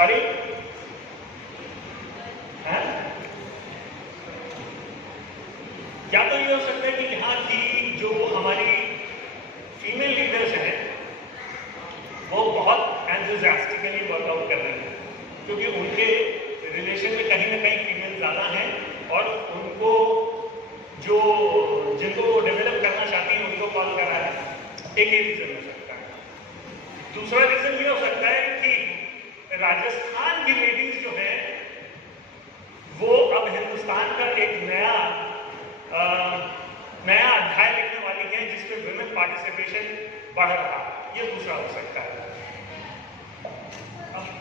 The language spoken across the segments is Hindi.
सॉरी, या तो ये हो सकता है कि यहाँ की जो हमारी फीमेल लीडर्स हैं वो बहुत एंथुसियास्टिकली वर्कआउट कर रही हैं, क्योंकि उनके रिलेशन में कहीं ना कहीं फीमेल ज़्यादा हैं और उनको जो जिनको डेवलप करना चाहती हैं उनको कॉल कर रहा है। एक ये रीज़न हो सकता है। दूसरा रीज़न ये हो सकता है कि राजस्थान की लेडीज जो है वो अब हिंदुस्तान का एक नया अध्याय लिखने वाली है जिसमें विमेन पार्टिसिपेशन बढ़ रहा है। ये दूसरा हो सकता है।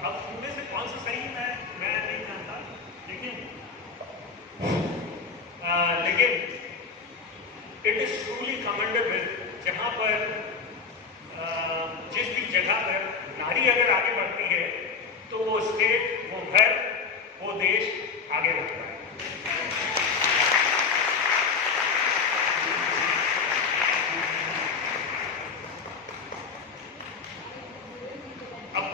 अब उनमें से कौन सा सही मैं नहीं जानता, लेकिन इट इज ट्रूली कमेंडेबल जहां पर जिस भी जगह पर नारी अगर आगे बढ़ती है तो वो स्टेट, वो घर, वो देश आगे बढ़ता है। अब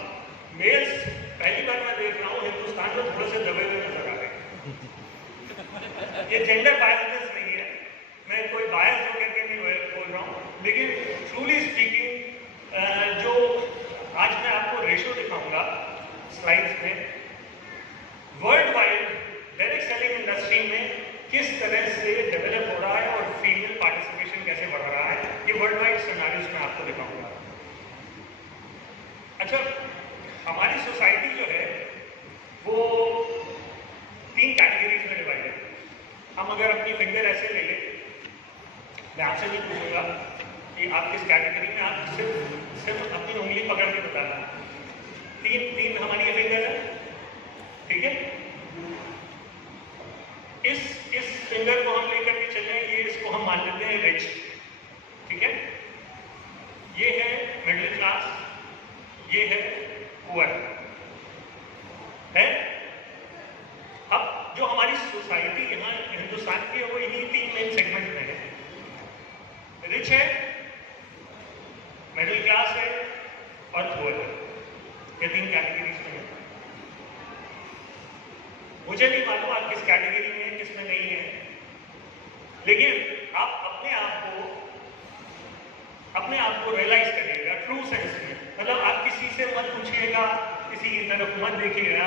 मेल्स पहली बार मैं देख रहा हूँ हिंदुस्तान में थोड़े से दबे हुए नजर आ रहे हैं। ये जेंडर बायसनेस नहीं है, मैं कोई बायस होकर के नहीं बोल रहा हूँ, लेकिन ट्रूली स्पीकिंग जो आज मैं आपको रेशो दिखाऊंगा स्लाइड्स में, world wide direct selling industry में किस तरह से डेवलप हो रहा है और फीमेल पार्टिसिपेशन कैसे बढ़ रहा है, ये वर्ल्ड वाइड सिनेरियोस में आपको दिखाऊंगा। अच्छा, हमारी सोसाइटी जो है वो 3 कैटेगरीज में डिवाइड है। हम अगर अपनी फिंगर ऐसे ले लें, मैं आपसे नहीं पूछूंगा कि आप किस कैटेगरी में, आप सिर्फ अपनी उंगली पकड़ के बताना। तीन हमारी ये फिंगर है, ठीक है। इस फिंगर को हम लेकर के चले, ये इसको हम मान लेते हैं रिच, ठीक है। ये है मिडिल क्लास, ये है पुअर, है। अब जो हमारी सोसाइटी यहाँ हिंदुस्तान की है वो इन्हीं 3 मेन सेगमेंट में है। रिच है, मिडिल क्लास है और पुअर है। ये 3 कैटेगरीज में है। मुझे नहीं मालूम आप किस कैटेगरी में है, किस में नहीं है, लेकिन आप अपने आप को रियलाइज करिएगा ट्रू सेंस में। मतलब आप किसी से मत पूछिएगा, किसी की तरफ मत देखिएगा,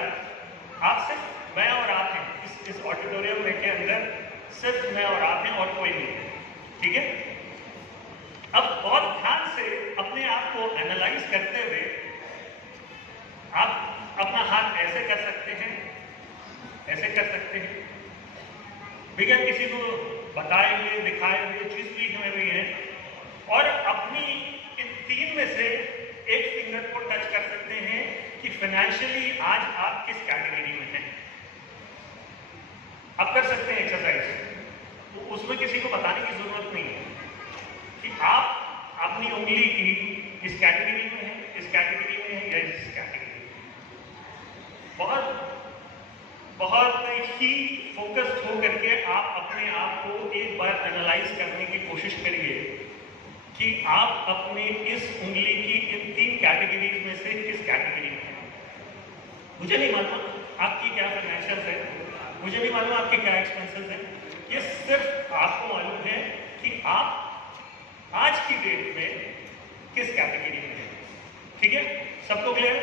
आप सिर्फ मैं और आप हैं इस ऑडिटोरियम में के अंदर, सिर्फ मैं और आप हैं और कोई नहीं है, ठीक है। अब बहुत ध्यान से अपने आप को एनालाइज करते हुए आप अपना हाथ ऐसे कर सकते हैं, ऐसे कर सकते हैं, बिगैर किसी को बताए हुए, दिखाए हुए, जिस भी में भी है, और अपनी इन 3 में से एक फिंगर को टच कर सकते हैं कि फाइनेंशियली आज आप किस कैटेगरी में हैं। आप कर सकते हैं एक्सरसाइज, तो उसमें किसी को बताने की जरूरत नहीं है कि आप अपनी उंगली की इस कैटेगरी में है, इस कैटेगरी में है या इस कैटेगरी में। बहुत ही फोकस्ड हो करके आप अपने आप को एक बार एनालाइज करने की कोशिश करिए कि आप अपने इस उंगली की इन 3 कैटेगरीज में से किस कैटेगरी में हैं। मुझे नहीं मालूम आपकी क्या फाइनेंशियल है, मुझे नहीं मालूम आपके क्या एक्सपेंसेस हैं, ये सिर्फ आपको मालूम है कि आप आज की डेट में किस कैटेगरी में हैं, ठीक है। सबको क्लियर?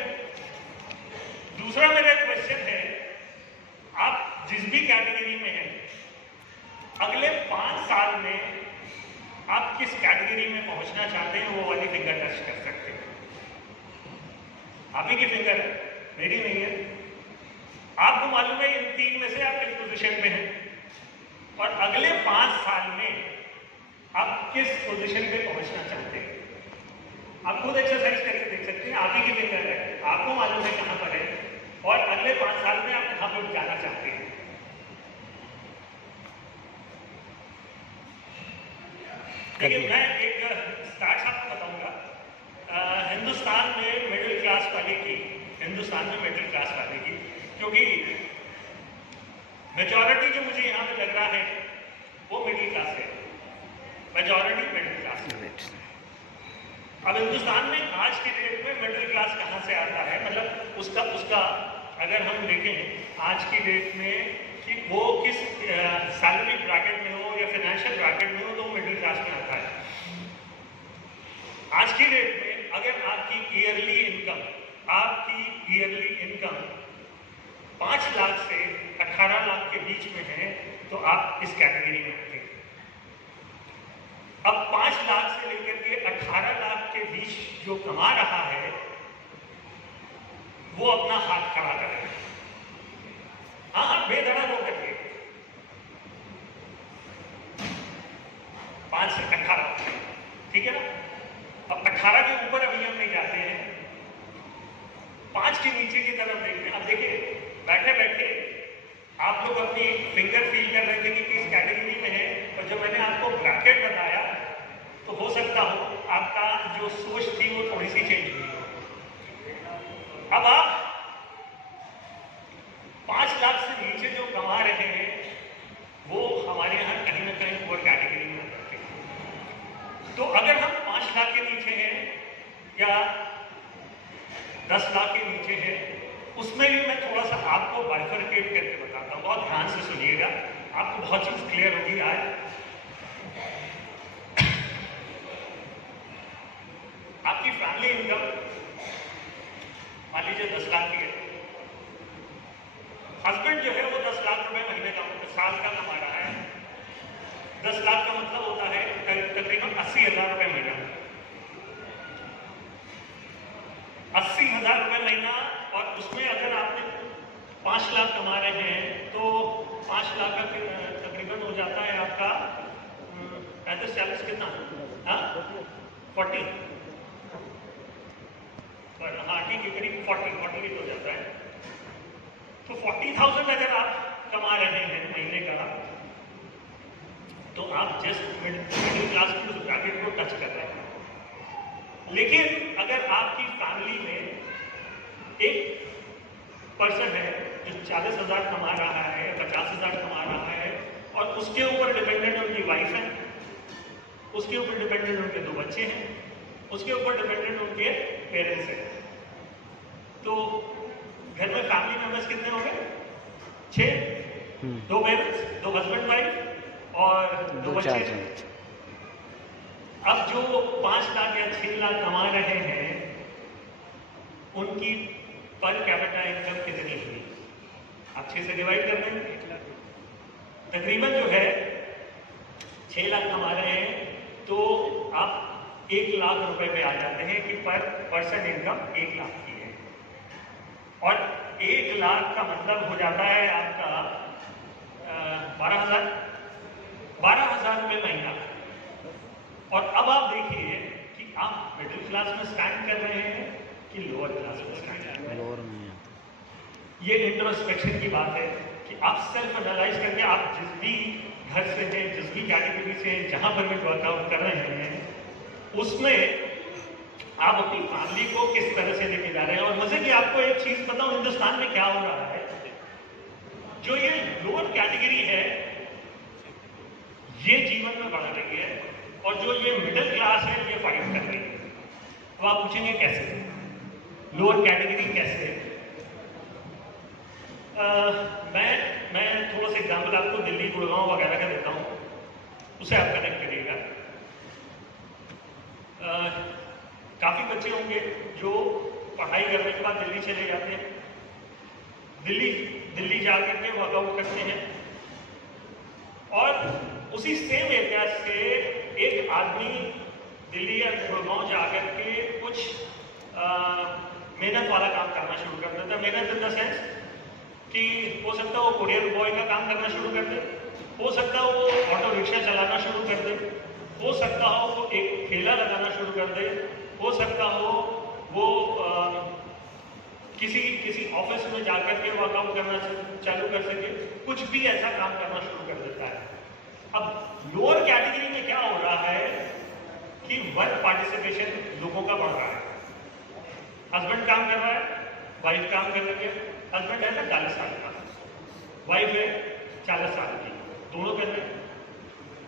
दूसरा मेरा क्वेश्चन है, आप जिस भी कैटेगरी में हैं, अगले 5 साल में आप किस कैटेगरी में पहुंचना चाहते हैं, वो वाली फिंगर टच कर सकते हैं। आप ही की फिंगर है, मेरी नहीं है। आपको मालूम है इन 3 में से आप किस पोजीशन में हैं और अगले 5 साल में आप किस पोजीशन पे पहुंचना चाहते हैं। आप खुद एक्सरसाइज करके देख सकते हैं, आप ही की फिंगर है, आपको मालूम है कहां पर है और अगले 5 साल में आप कहां पर जाना चाहते हैं। देखिए, मैं एक स्टार्ट आपको बताऊंगा। हिंदुस्तान में मिडिल क्लास वाले की, क्योंकि मेजॉरिटी जो मुझे यहाँ पे लग रहा है वो मिडिल क्लास है, मेजॉरिटी मिडिल क्लास है। अब हिंदुस्तान में आज की डेट में मिडिल क्लास कहाँ से आता है, मतलब उसका उसका अगर हम देखें आज की डेट में कि वो किस सैलरी ब्रैकेट में हो या फाइनेंशियल ब्रैकेट में हो, तो मिडिल क्लास में आता है। आज की डेट में अगर आपकी ईयरली इनकम 5 लाख से 18 लाख के बीच में है तो आप इस कैटेगरी में आते हैं। अब 5 लाख से लेकर के 18 लाख के बीच जो कमा रहा है वो अपना हाथ खड़ा करे, हाँ बेधड़क होकर के 5 से 18, ठीक है ना। अब 18 के ऊपर अभी हम नहीं जाते हैं, 5 के नीचे की तरफ देखते हैं। अब देखिए बैठे बैठे आप लोग अपनी फिंगर फील कर रहे थे कि किस कैटेगरी में है, और जब मैंने आपको ब्रैकेट बताया तो हो सकता हो आपका जो सोच थी वो थोड़ी सी चेंज हुई। अब आप 5 लाख से नीचे जो कमा रहे हैं वो हमारे यहाँ कहीं ना कहीं पुअर कैटेगरी में आते हैं। तो अगर हम 5 लाख के नीचे हैं या 10 लाख के नीचे है, उसमें भी मैं थोड़ा सा आपको बाइफरकेट करके बताता हूँ, बहुत ध्यान से सुनिएगा, आपको बहुत चीज क्लियर होगी आज। आपकी फैमिली इनकम मान लीजिए 10 लाख की है, हस्बैंड जो है वो 10 लाख रुपए महीने का साल का कमा रहा है। 10 लाख का मतलब होता है तकरीबन 80,000 रुपए महीना, 80,000 रुपए महीना। और उसमें अगर आपने 5 लाख कमा रहे हैं तो 5 लाख का तकरीबन हो जाता है आपका 35-40 कितना, हाँ 40, हाँ ठीक है करीब 40 हो जाता है। तो 40,000 अगर आप कमा रहे हैं महीने का तो आप जस्ट मिडिल क्लास की उस ब्रैकेट को टच कर रहे हैं। लेकिन अगर आपकी फैमिली में एक पर्सन है जो 40,000 कमा रहा है, 50,000 कमा रहा है, और उसके ऊपर डिपेंडेंट उनकी वाइफ है, उसके ऊपर डिपेंडेंट उनके 2 बच्चे हैं, उसके ऊपर डिपेंडेंट उनके पेरेंट्स हैं, तो घर में फैमिली मेंबर्स कितने हो गए? 6, 2 पेरेंट्स, 2 हस्बैंड वाइफ और 2 बच्चे। अब जो 5 लाख या 6 लाख कमा रहे हैं उनकी पर कैपिटा इनकम कितनी हुई? आप 6 से डिवाइड कर देंगे, तकरीबन जो है 6 लाख कमा रहे हैं तो आप 1 लाख रुपए पे आ जाते हैं कि पर पर्सन इनकम 1 लाख की है। और 1 लाख का मतलब हो जाता है आपका 12,000 रुपए महीना। और अब आप देखिए कि आप मिडिल क्लास में स्टैंड कर रहे हैं कि लोअर क्लास में स्टैंड कर रहे हैं। ये इंट्रोस्पेक्शन की बात है कि आप सेल्फ एनालाइज करके आप जिस भी घर से हैं, जिस भी कैटेगरी से हैं, जहां पर भी वर्कआउट कर रहे हैं उसमें आप अपनी फैमिली को किस तरह से लेके जा रहे हैं। और मजे की आपको एक चीज बताऊं, हिंदुस्तान में क्या हो रहा है, जो ये लोअर कैटेगरी है ये जीवन में बढ़ रही है और जो ये मिडिल क्लास है ये फाइट कर रही है। तो आप पूछेंगे कैसे, लोअर कैटेगरी कैसे? मैं थोड़ा सा एग्जाम्पल आपको दिल्ली गुड़गांव वगैरह का देता हूँ, उसे आप कनेक्ट करिएगा। काफी बच्चे होंगे जो पढ़ाई करने के बाद दिल्ली चले जाते हैं, दिल्ली जाकर के वर्कआउट करते हैं, और उसी सेम एरिया से एक आदमी दिल्ली या गुड़गांव जाकर के कुछ मेहनत वाला काम करना शुरू कर देता है। मेहनत इन द सेंस कि हो सकता है वो कुरियर बॉय का काम करना शुरू कर दे, हो सकता है वो ऑटो रिक्शा चलाना शुरू कर दे, हो सकता हो वो एक ठेला लगाना शुरू कर दे, हो सकता हो वो किसी ऑफिस में जाकर के वर्कआउट करना चालू कर सके, कुछ भी ऐसा काम करना शुरू कर देता है। अब लोअर कैटेगरी में क्या हो रहा है कि वर्क पार्टिसिपेशन लोगों का बढ़ रहा है। हस्बैंड काम कर रहा है, वाइफ काम कर रही है। हस्बैंड है ना 40 साल का, वाइफ है 40 साल की, दोनों कर रहे हैं।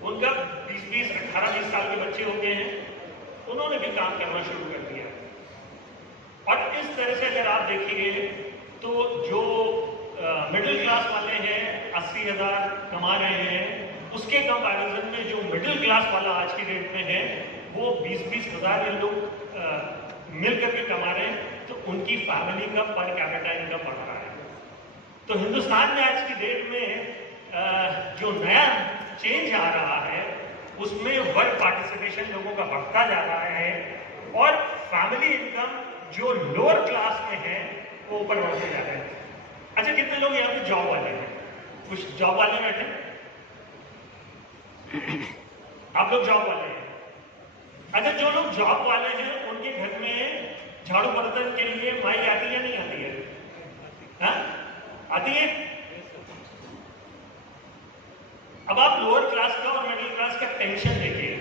उनका 18-20 साल के बच्चे हो गए हैं उन्होंने भी काम करना शुरू कर दिया। और इस तरह से अगर आप देखिए तो जो मिडिल क्लास वाले हैं 80,000 कमा रहे हैं, उसके कंपैरिजन में जो मिडिल क्लास वाला आज की डेट में है वो 20-20 हज़ार लोग मिल करके कमा रहे हैं, तो उनकी फैमिली का पर कैपिटा इनकम बढ़ रहा है। तो हिंदुस्तान में आज की डेट में जो नया चेंज आ रहा है उसमें वर्क पार्टिसिपेशन लोगों का बढ़ता जा रहा है और फैमिली इनकम जो लोअर क्लास में है वो ऊपर बढ़ते जा रहे हैं। अच्छा, कितने लोग यहाँ पे जॉब वाले हैं? कुछ जॉब वाले बैठे? आप लोग जॉब वाले हैं? अच्छा, जो लोग जॉब वाले हैं उनके घर में झाड़ू बर्तन के लिए माई आती है नहीं आती है? हा? आती है? अब आप लोअर क्लास का और मिडिल क्लास का टेंशन देखिए।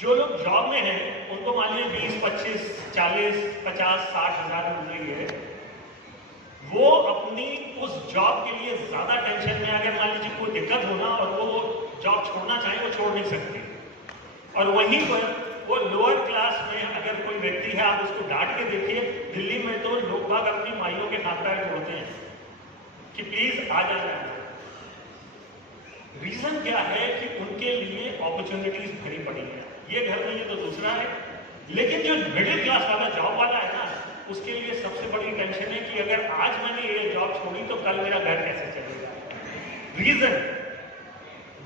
जो लोग जॉब में हैं उनको मान लीजिए 20, 25, 40, 50, 60 हज़ार मिल रही है, वो अपनी उस जॉब के लिए ज्यादा टेंशन में, अगर मान लीजिए कोई दिक्कत होना और वो जॉब छोड़ना चाहे वो छोड़ नहीं सकते। और वहीं पर वो लोअर क्लास में अगर कोई व्यक्ति है, आप उसको डांट के देखिए, दिल्ली में तो लोग बाग अपनी माइयों के हाथ पैर जोड़ते हैं कि प्लीज आ जाना। रीजन क्या है कि उनके लिए अपॉर्चुनिटीज भरी पड़ी है। ये घर में ये तो दूसरा है, लेकिन जो मिडिल क्लास वाला जॉब वाला है ना, उसके लिए सबसे बड़ी टेंशन है कि अगर आज मैंने ये जॉब छोड़ी तो कल मेरा घर कैसे चलेगा। रीजन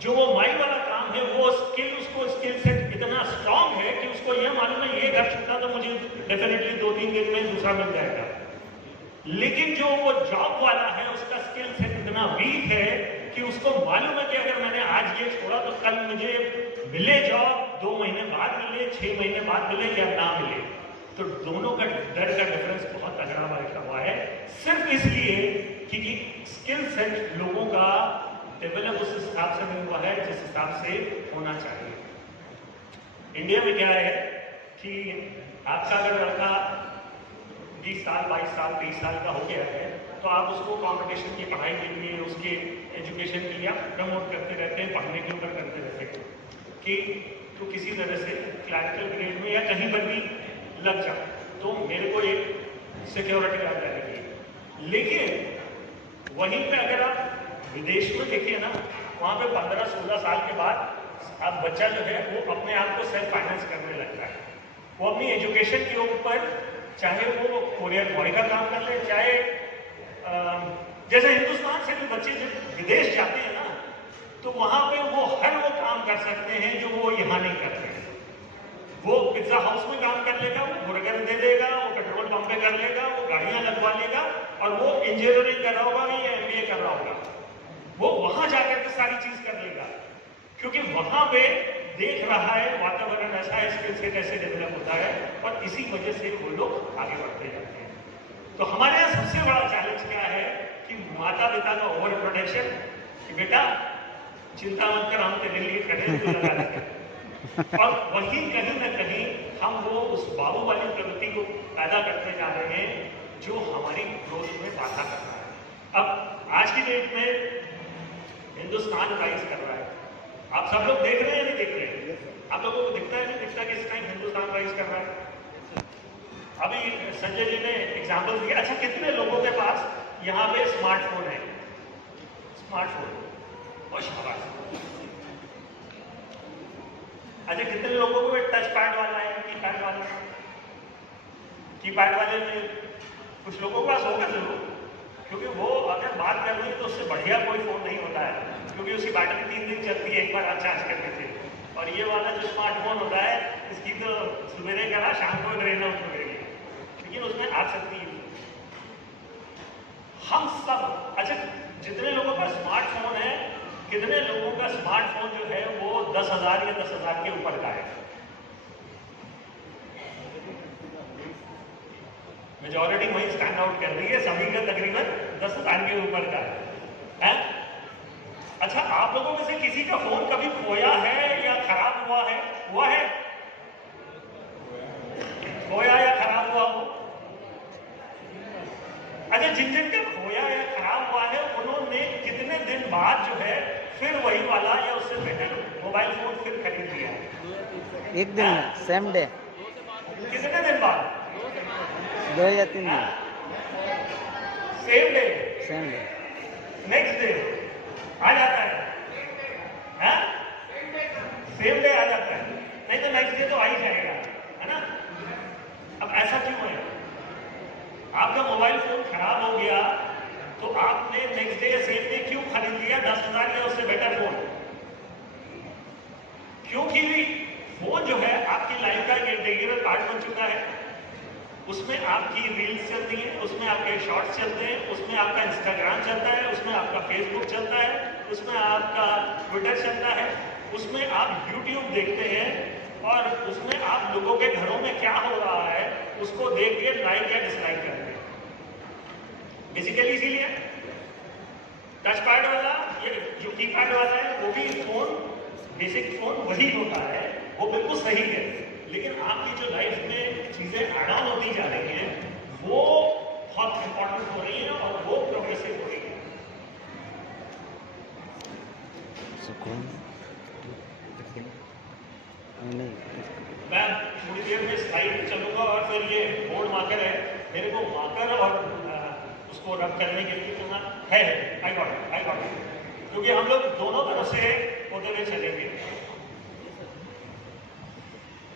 जो वो माइंड वाला काम है, वो उसको स्किल सेट इतना स्ट्रांग है कि उसको यह मालूम है ये घर छूटा तो मुझे डेफिनेटली 2-3 दिन में दूसरा मिल जाएगा। लेकिन जो वो जॉब वाला है उसका स्किल सेट इतना वीक है कि उसको मालूम है कि अगर मैंने आज ये छोड़ा तो कल मुझे मिले जॉब 2 महीने बाद मिले, 6 महीने बाद मिले या ना मिले। तो दोनों का डर का डिफरेंस बहुत तगड़ा बैठा हुआ है, सिर्फ इसलिए कि स्किल सेट लोगों का डेवलप उस हिसाब से नहीं हुआ है जिस हिसाब से होना चाहिए। इंडिया में क्या है कि आपका अगर लड़का 20 साल, 22 साल, 23 साल का हो गया है तो आप उसको कंपटीशन की पढ़ाई के लिए, उसके एजुकेशन के लिए आप प्रमोट करते रहते हैं, पढ़ने के ऊपर करते रहते हैं कि तो किसी तरह से क्लरिकल ग्रेड में या कहीं पर भी लग जाए तो मेरे को एक सिक्योरिटी आ जाएगी। लेकिन वहीं पे अगर आप विदेश में देखिए ना, वहाँ पे 15-16 साल के बाद अब बच्चा जो है वो अपने आप को सेल्फ फाइनेंस करने लगता है। वो अपनी एजुकेशन के ऊपर, चाहे वो कोरियर बॉय का काम कर ले, चाहे जैसे हिंदुस्तान से भी बच्चे जब विदेश जाते हैं ना तो वहां पे वो हर वो काम कर सकते हैं जो वो यहाँ नहीं करते। वो पिज्जा हाउस में काम कर लेगा, वो बर्गर दे देगा, वो पेट्रोल पंप पे कर लेगा, वो गाड़ियां लगवा लेगा, और वो इंजीनियरिंग कर रहा होगा या MBA कर रहा होगा, वो वहां जाकर के सारी चीज कर लेगा, क्योंकि वहां पे देख रहा है वातावरण ऐसा है, स्किल सेट ऐसे डेवलप होता है, और इसी वजह से वो लोग आगे बढ़ते जाते हैं। तो हमारे यहाँ सबसे बड़ा चैलेंज क्या है कि माता पिता का ओवर प्रोटेक्शन, कि बेटा चिंता मत कर, हम तेरे लिए खड़े तो लगा देंगे। और वहीं कहीं ना कहीं हम वो उस बाबू वाली प्रवृत्ति को पैदा करते जा रहे हैं जो हमारी ग्रोथ में बाधा कर रहा है। अब आज की डेट में हिंदुस्तान राइज कर रहा है, आप सब लोग देख रहे हैं नहीं देख रहे हैं? आप लोगों को दिखता है नहीं दिखता कि इस टाइम हिंदुस्तान राइज कर रहा है? अभी संजय जी ने एग्जाम्पल दिया। अच्छा, कितने लोगों के पास यहाँ पे स्मार्टफोन है? स्मार्टफोन और शाबाश। अच्छा, कितने लोगों को टच पैड वाला है, कीपैड वाला? कीपैड वाले में कुछ लोगों के पास होगा जरूर, क्योंकि वो अगर बात कर रही है तो उससे बढ़िया कोई फोन नहीं होता है, क्योंकि उसकी बैटरी 3 दिन चलती है एक बार आप चार्ज करने से। और ये वाला जो स्मार्टफोन होता है इसकी तो सवेरे करा शाम को रहना उठेगी, लेकिन उसमें आ सकती है हम सब। अच्छा, जितने लोगों का स्मार्टफोन है, कितने लोगों का स्मार्टफोन जो है वो 10,000 या 10,000 के ऊपर का है? मेजॉरिटी वही स्टैंड आउट कर रही है, सभी का तकरीबन 10,000 के ऊपर का है? अच्छा, आप लोगों में से किसी का फोन कभी खोया है या खराब हुआ है? हुआ है? खोया या खराब हुआ हो? अच्छा, जिन जिन का खोया या खराब हुआ है उन्होंने कितने दिन बाद जो है फिर वही वाला या उससे बेटर मोबाइल फोन फिर खरीद लिया। एक दिन में, सेम डे, कितने दिन बाद? 2 या 3 दिन, same day, same day. Next day आ जाता है, हाँ? सेम डे आ जाता है, नहीं तो नेक्स्ट डे तो आ ही जाएगा, है ना? अब ऐसा क्यों है? आपका मोबाइल फोन खराब हो गया तो आपने नेक्स्ट डे या सेम डे क्यों खरीद लिया 10,000 या उससे बेटर फोन? क्योंकि फोन जो है आपकी लाइफ का एक रेगुलर पार्ट बन चुका है। उसमें आपकी रील्स चलती हैं, उसमें आपके शॉर्ट्स चलते हैं, उसमें आपका इंस्टाग्राम चलता है, उसमें आपका फेसबुक चलता है, उसमें आपका ट्विटर चलता है, उसमें आप यूट्यूब देखते हैं और उसमें आप लोगों के घरों में क्या हो रहा है उसको देख के लाइक या डिसलाइक करते हैं। बेसिकली इसीलिए टच पैड वाला, ये जो कीपैड वाला है वो भी फोन, बेसिक फोन वही होता है, वो बिल्कुल सही है, लेकिन आपकी जो लाइफ में चीजें ऐड ऑन होती जा रही हैं वो बहुत इंपॉर्टेंट हो रही है और वो प्रोग्रेसिव हो रही है। मैं थोड़ी देर में स्लाइड चलूंगा और फिर ये बोर्ड मार्कर है, मेरे को मार्कर और उसको रब करने के लिए चुना है। आई गॉट इट, क्योंकि हम लोग दोनों तरफ से होते हुए चलेंगे।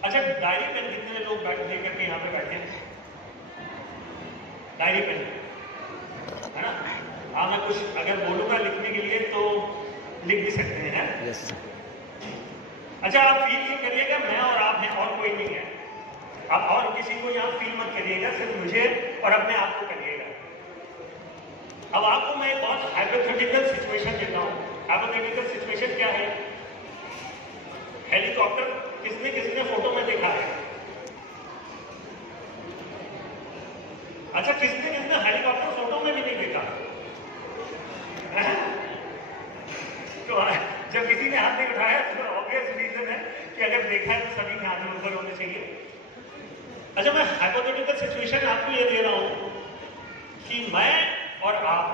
अच्छा, डायरी पेन कितने लोग लेकर के यहाँ पे बैठे हैं? डायरी पेन है ना? हाँ, मैं कुछ अगर बोलूंगा लिखने के लिए तो लिख भी सकते हैं। यस। अच्छा, आप फील ये करिएगा मैं और आप हैं और कोई नहीं है। आप और किसी को यहाँ फील मत करिएगा, सिर्फ मुझे और अपने आप को करिएगा। अब आपको मैं एक बहुत हाइपोथेटिकल सिचुएशन देता हूँ। हाइपोथेटिकल सिचुएशन क्या है? हेलीकॉप्टर किसने किसने फोटो में देखा है? अच्छा, किसने किसने हेलीकॉप्टर फोटो में भी नहीं देखा? तो जब किसी ने हाथ नहीं उठाया तो ऑब्वियस रीजन है कि अगर देखा है तो सभी के हाथ ऊपर होने चाहिए। अच्छा, मैं हाइपोथेटिकल सिचुएशन आपको ये दे रहा हूं कि मैं और आप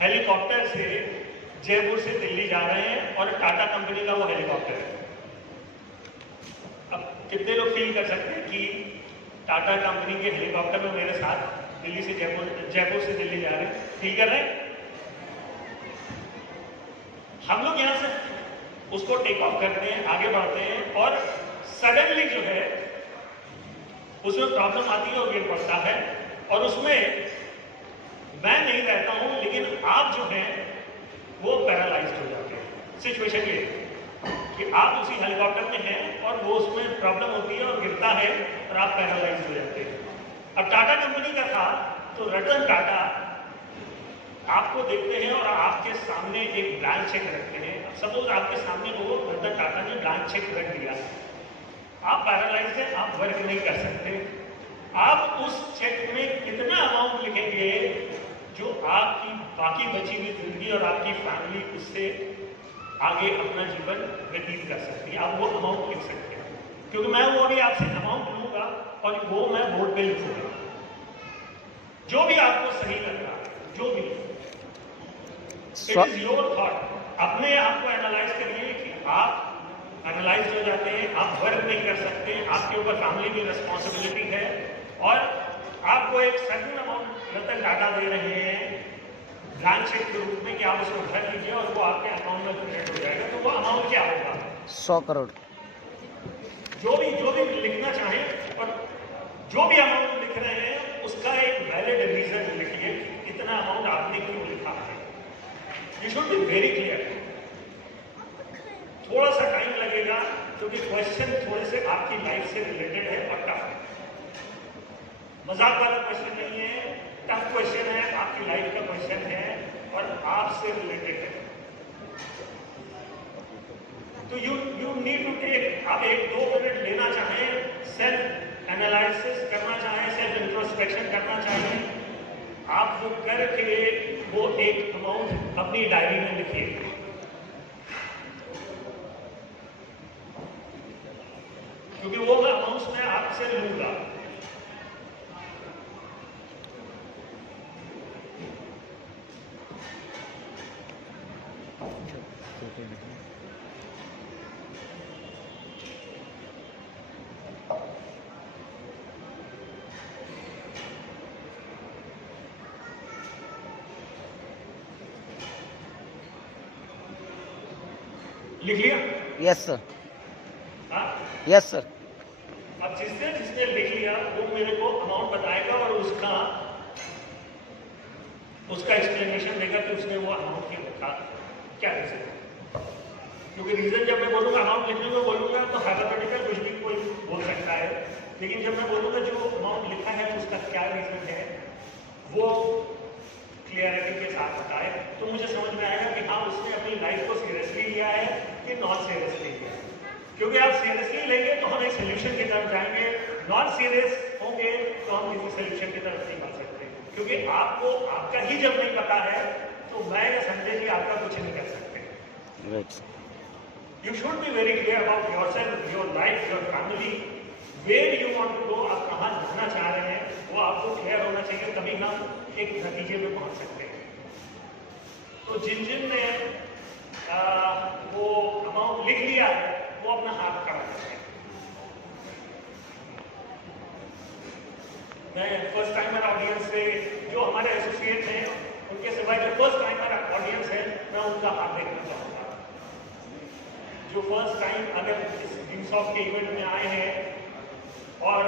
हेलीकॉप्टर से जयपुर से दिल्ली जा रहे हैं और टाटा कंपनी का वो हेलीकॉप्टर है। अब कितने लोग फील कर सकते हैं कि टाटा कंपनी के हेलीकॉप्टर में मेरे साथ दिल्ली से जयपुर से दिल्ली जा रहे हैं? फील कर रहे हैं? हम लोग यहां से उसको टेक ऑफ करते हैं, आगे बढ़ते हैं और सडनली जो है उसमें प्रॉब्लम आती है और गिर पड़ता है और उसमें मैं नहीं रहता हूं, लेकिन आप जो हैं वो पैरालाइज्ड हो जाते हैं। सिचुएशन ये कि आप उसी हेलीकॉप्टर में हैं और वो उसमें प्रॉब्लम होती है और गिरता है और आप पैरालाइज्ड हो जाते हैं। अब टाटा कंपनी का था तो रतन टाटा आपको देखते हैं और आपके सामने एक ब्लैंक चेक रखते हैं। सपोज आपके सामने वो रतन टाटा ने ब्लैंक चेक रख दिया, आप पैरालाइज्ड हैं, आप वर्क नहीं कर सकते। आप उस चेक में कितना अमाउंट लिखेंगे जो आपकी बाकी बची हुई जिंदगी और आपकी फैमिली उससे आगे अपना जीवन व्यतीत कर सकती है? आप वो अमाउंट लिख सकते हैं, क्योंकि मैं वो अभी आपसे अमाउंट लूंगा और वो मैं बोर्ड पे लिखूंगा। जो भी आपको सही लग रहा है, जो भी, इट इज योर थॉट। अपने आप को एनालाइज करिए कि आप एनालाइज हो जाते हैं, आप वर्क नहीं कर सकते, आपके ऊपर फैमिली की रिस्पॉन्सिबिलिटी है और आपको एक सर्टेन अमाउंट रतन टाटा दे रहे हैं ब्लैंक चेक के रूप में कि आप उसको भर लीजिए और वो आपके अकाउंट में क्रेडिट हो जाएगा। तो वो अमाउंट क्या होगा? 100 करोड़। जो भी लिखना चाहें और जो भी अमाउंट लिख रहे हैं उसका एक वैलिड रीजन लिखिए, इतना अमाउंट आपने क्यों लिखा है। You should be very clear. थोड़ा सा टाइम लगेगा क्योंकि क्वेश्चन थोड़े से आपकी लाइफ से रिलेटेड है और टफ है, मजाक वाला क्वेश्चन नहीं है, टफ क्वेश्चन है, आपकी लाइफ का क्वेश्चन है और आपसे रिलेटेड है। तो यू नीड टू टेक, आप 1-2 मिनट लेना चाहें, सेल्फ एनालिसिस करना चाहें, सेल्फ इंट्रोस्पेक्शन करना चाहें, आप वो करके वो एक अमाउंट अपनी डायरी में लिखिए। क्योंकि वो मैं अमाउंट्स में आपसे लूंगा। लिख लिया? यस सर, हाँ, यस सर। अब जिसने लिख लिया वो मेरे को अमाउंट बताएगा और उसका एक्सप्लेनेशन देगा कि उसने वो अमाउंट क्यों रखा, क्या रीजन है। क्योंकि रीजन जब मैं बोलूँगा अमाउंट लिखने में बोलूँगा तो हाइपोथेटिकल कुछ भी कोई बोल सकता है, लेकिन जब मैं बोलूँगा जो अमाउंट लिखा है उसका क्या रीजन है वो क्लियरिटी के साथ बताए, तो मुझे समझ में आएगा कि हाँ उसने अपनी लाइफ को सीरियसली लिया है कि नॉट सीरियसली लिया है। क्योंकि आप सीरियसली लेंगे तो हम एक सोल्यूशन की तरफ जाएंगे, नॉट सीरियस होंगे तो हम किसी सोल्यूशन की तरफ नहीं बढ़ सकते। क्योंकि आपको आपका ही जब नहीं पता है तो मैं या संजय जी आपका कुछ नहीं कर सकते। You should be very clear about yourself, your life, your family, where you want to go, आप कहाँ जाना चाह रहे हैं, वो आपको क्लियर होना चाहिए, तभी हम एक नतीजे में पहुंच सकते हैं। तो जिन ने वो अमाउंट लिख लिया है वो अपना हाथ खड़ा करते हैं। मैं फर्स्ट टाइमर ऑडियंस से जो हमारे एसोसिएट हैं उनके सिवाय जो फर्स्ट टाइमर ऑडियंस है मैं उनका हाथ देखना चाहूँगा। जो फर्स्ट टाइम अगर इस विंग्सऑफ के इवेंट में आए हैं और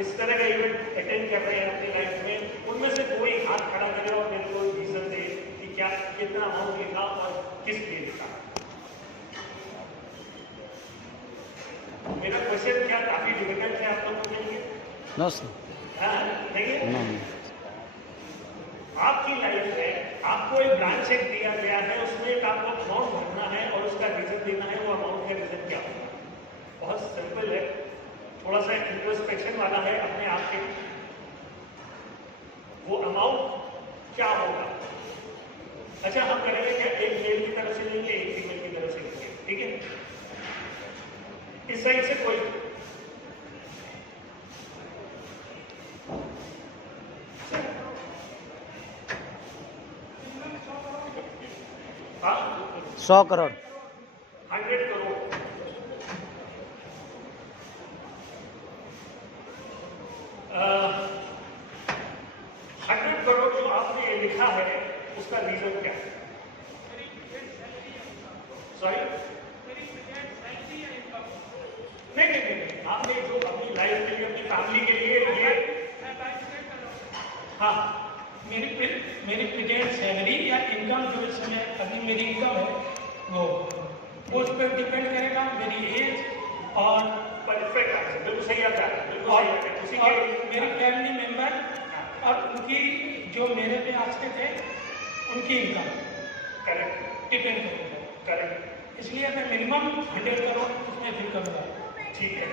इस तरह का इवेंट अटेंड कर रहे हैं अपनी लाइफ में, उनमें से कोई हाथ खड़ा करे और मेरे को रीजन दे कि क्या कितना अमाउंट लिखा और किस लिए लिखा। मेरा क्वेश्चन क्या काफी डिफिकल्ट है आप लोगों के लिए? नो सर, नहीं। नो। आपकी लाइफ है, आपको एक ब्लैंक चेक दिया गया है, उसमें एक आपको अमाउंट भरना है और उसका रीजन देना है। वो अमाउंट का रीजन क्या होगा? बहुत सिंपल है, थोड़ा सा इंट्रोस्पेक्शन वाला है अपने आप के। वो अमाउंट क्या होगा? अच्छा, हम करेंगे क्या, एक मेल की तरफ से लेंगे, एक फीमेल की तरफ से लेंगे, ठीक है? इस साइड से कोई हाँ 100 करोड़। 100 करोड़। जो आपने ये लिखा है उसका रीजन क्या है? सॉरी, नहीं, आपने जो अपनी लाइफ के लिए, अपनी फैमिली के लिए ये, हाँ, मेरी प्रेजेंट सैलरी या इनकम जो इस समय अभी मेरी इनकम है वो उस पर डिपेंड करेगा, मेरी एज और परफेक्ट आंसर, बिल्कुल सही आता है, बिल्कुल और, सही आता है। उसी और के मेरी फैमिली मेंबर और उनकी जो मेरे पे आश्रित है उनकी इनकम करेक्ट, डिपेंड करेगा। करेक्ट, इसलिए मैं मिनिमम 100 करोड़ उसमें फिल करूँगा। ठीक है।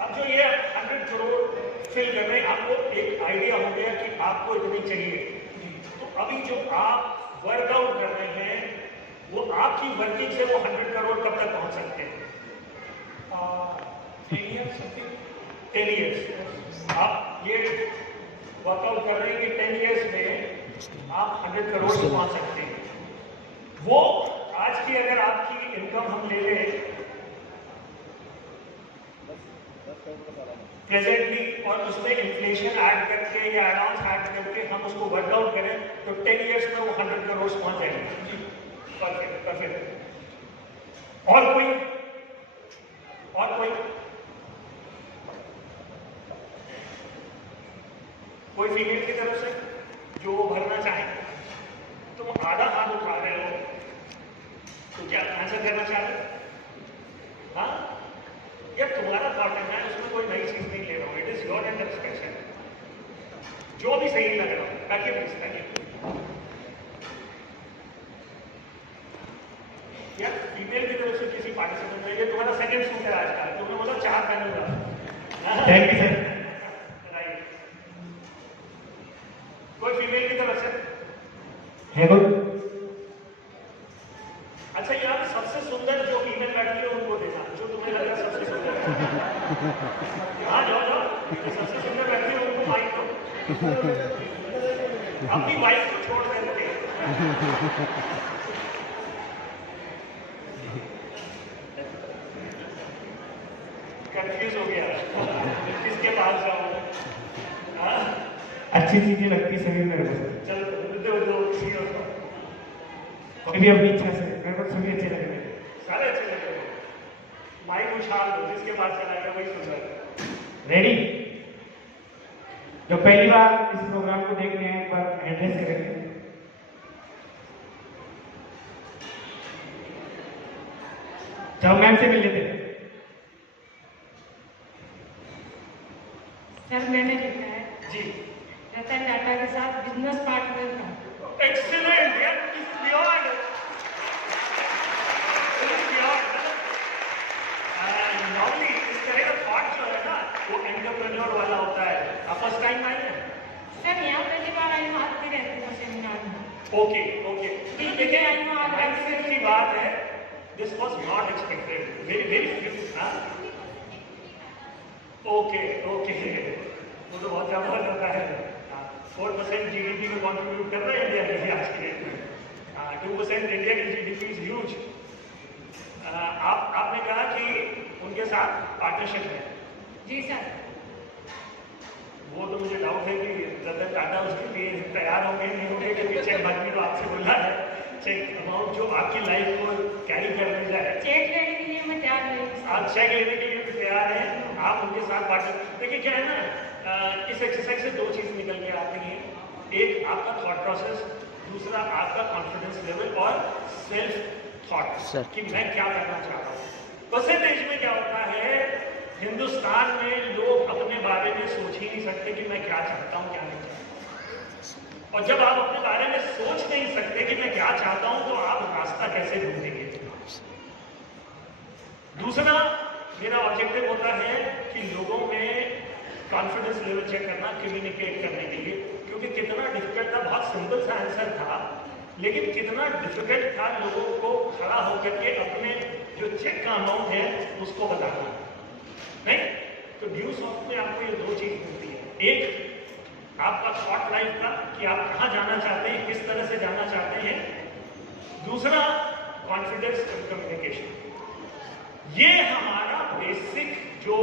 अब जो ये 100 करोड़ फिल कर रहे हैं, आपको एक आइडिया हो गया कि आपको इतनी चाहिए। तो अभी जो आप वर्कआउट कर रहे हैं वो आपकी वर्किंग से वो 100 करोड़ कब तक पहुंच सकते हैं? 10 इयर्स। आप ये वर्कआउट कर रहे हैं कि 10 इयर्स में आप 100 करोड़ से पहुंच सकते हैं। वो आज की अगर आपकी इनकम हम ले लें प्रेजेंटली और उसमें इन्फ्लेशन ऐड करके या एड-ऑन्स ऐड करके हम उसको वर्कआउट करें तो 10 इयर्स में वो 100 करोड़ पहुंच जाएंगे। Perfect, perfect. और कोई फीमेल की तरफ से जो भरना चाहे, तो वो आधा हाथ उठा रहे हो तो क्या आंसर करना चाह रहे? हाँ, या तुम्हारा थॉट है, मैं उसमें कोई नई चीज नहीं ले रहा हूँ, इट इज योर इंटरप्रिटेशन, जो भी सही लग रहा हूँ। ताकि या फीमेल की तरफ से किसी पार्टिसिपेंट है, ये तुम्हारा सेकंड सूट है आज का, तुमने बोला 4 पहनूंगा। Thank you sir. राइट, कोई फीमेल की तरफ से है कोई? अच्छा, यहाँ पे सबसे सुंदर जो फीमेल बैठी है उनको देना, जो तुम्हें लग रहा है सबसे सुंदर। हाँ, जाओ, जो सबसे सुंदर बैठी है उनको माइक दो, अपनी वाइफ को छोड़ देते। कंफ्यूज हो गया किसके पास जाऊँ? अच्छी चीजें लगती सभी मेरे को। चलो दो किसी और को। कोई भी अपनी इच्छा से, मेरे को सभी अच्छे लग रहे हैं। सारे अच्छे लगे हो। माइक उछाल दो, जिसके पास चला गया वही सुन रहा है। रेडी? जो पहली बार इस प्रोग्राम को देखने आए एक बार एड्रेस करेंगे। चलो मैम से मिल लेते हैं। सर मैंने लिखा है जी, रतन टाटा के साथ बिजनेस पार्टनर का। एक्सीलेंट यार, इज बियॉन्ड नॉर्मली इस तरह का थॉट जो है ना वो एंटरप्रेन्योर वाला होता है। आप फर्स्ट टाइम आए हैं? सर यहाँ पहली बार आई हूँ, आती रहती हूँ सेमिनार में। ओके ओके, देखिए माइंडसेट की बात है। This was not expected, very very few. हाँ ओके ओके, वो तो बहुत ज़्यादा हो जाता है। 4% जीडीपी में कॉन्ट्रीब्यूट कर रहे हैं इंडिया की आज की डेट में। 2% इंडिया की जीडीपी इज ह्यूज। आपने कहा कि उनके साथ पार्टनरशिप है। जी सर। वो तो मुझे डाउट है कि रतन टाटा उसके लिए तैयार होंगे नहीं होंगे, क्योंकि चेक बाकी तो आपसे बोला है चेक अमाउंट जो आपकी लाइफ को कैरी करने जाए। चेक लेने के लिए मैं तैयार नहीं हूँ। आप चेक लेने के लिए भी तैयार हैं, आप उनके साथ पार्टनर। देखिए क्या है ना, इस एक्सरसाइज से दो चीज़ निकल के आती हैं। एक आपका थॉट प्रोसेस, दूसरा आपका कॉन्फिडेंस लेवल और सेल्फ थॉट कि मैं क्या करना चाहता हूँ। परसेंटेज में क्या होता है, हिंदुस्तान में लोग अपने बारे में सोच ही नहीं सकते कि मैं क्या चाहता हूँ क्या नहीं चाहता। और जब आप अपने बारे में सोच नहीं सकते कि मैं क्या चाहता हूँ तो आप रास्ता कैसे ढूंढेंगे। दूसरा मेरा ऑब्जेक्टिव होता है कि लोगों में कॉन्फिडेंस लेवल चेक करना, कम्युनिकेट करने के लिए। क्योंकि कितना डिफिकल्ट था, बहुत सिंपल सा आंसर था, लेकिन कितना डिफिकल्ट था लोगों को खड़ा होकर के अपने जो चेक का अमाउंट है उसको बताना। नहीं तो ड्यू सॉफ्ट में आपको ये दो चीज मिलती है। एक आपका थॉट लाइफ का कि आप कहाँ जाना चाहते हैं, किस तरह से जाना चाहते हैं। दूसरा कॉन्फिडेंस एंड कम्युनिकेशन। ये हमारा बेसिक जो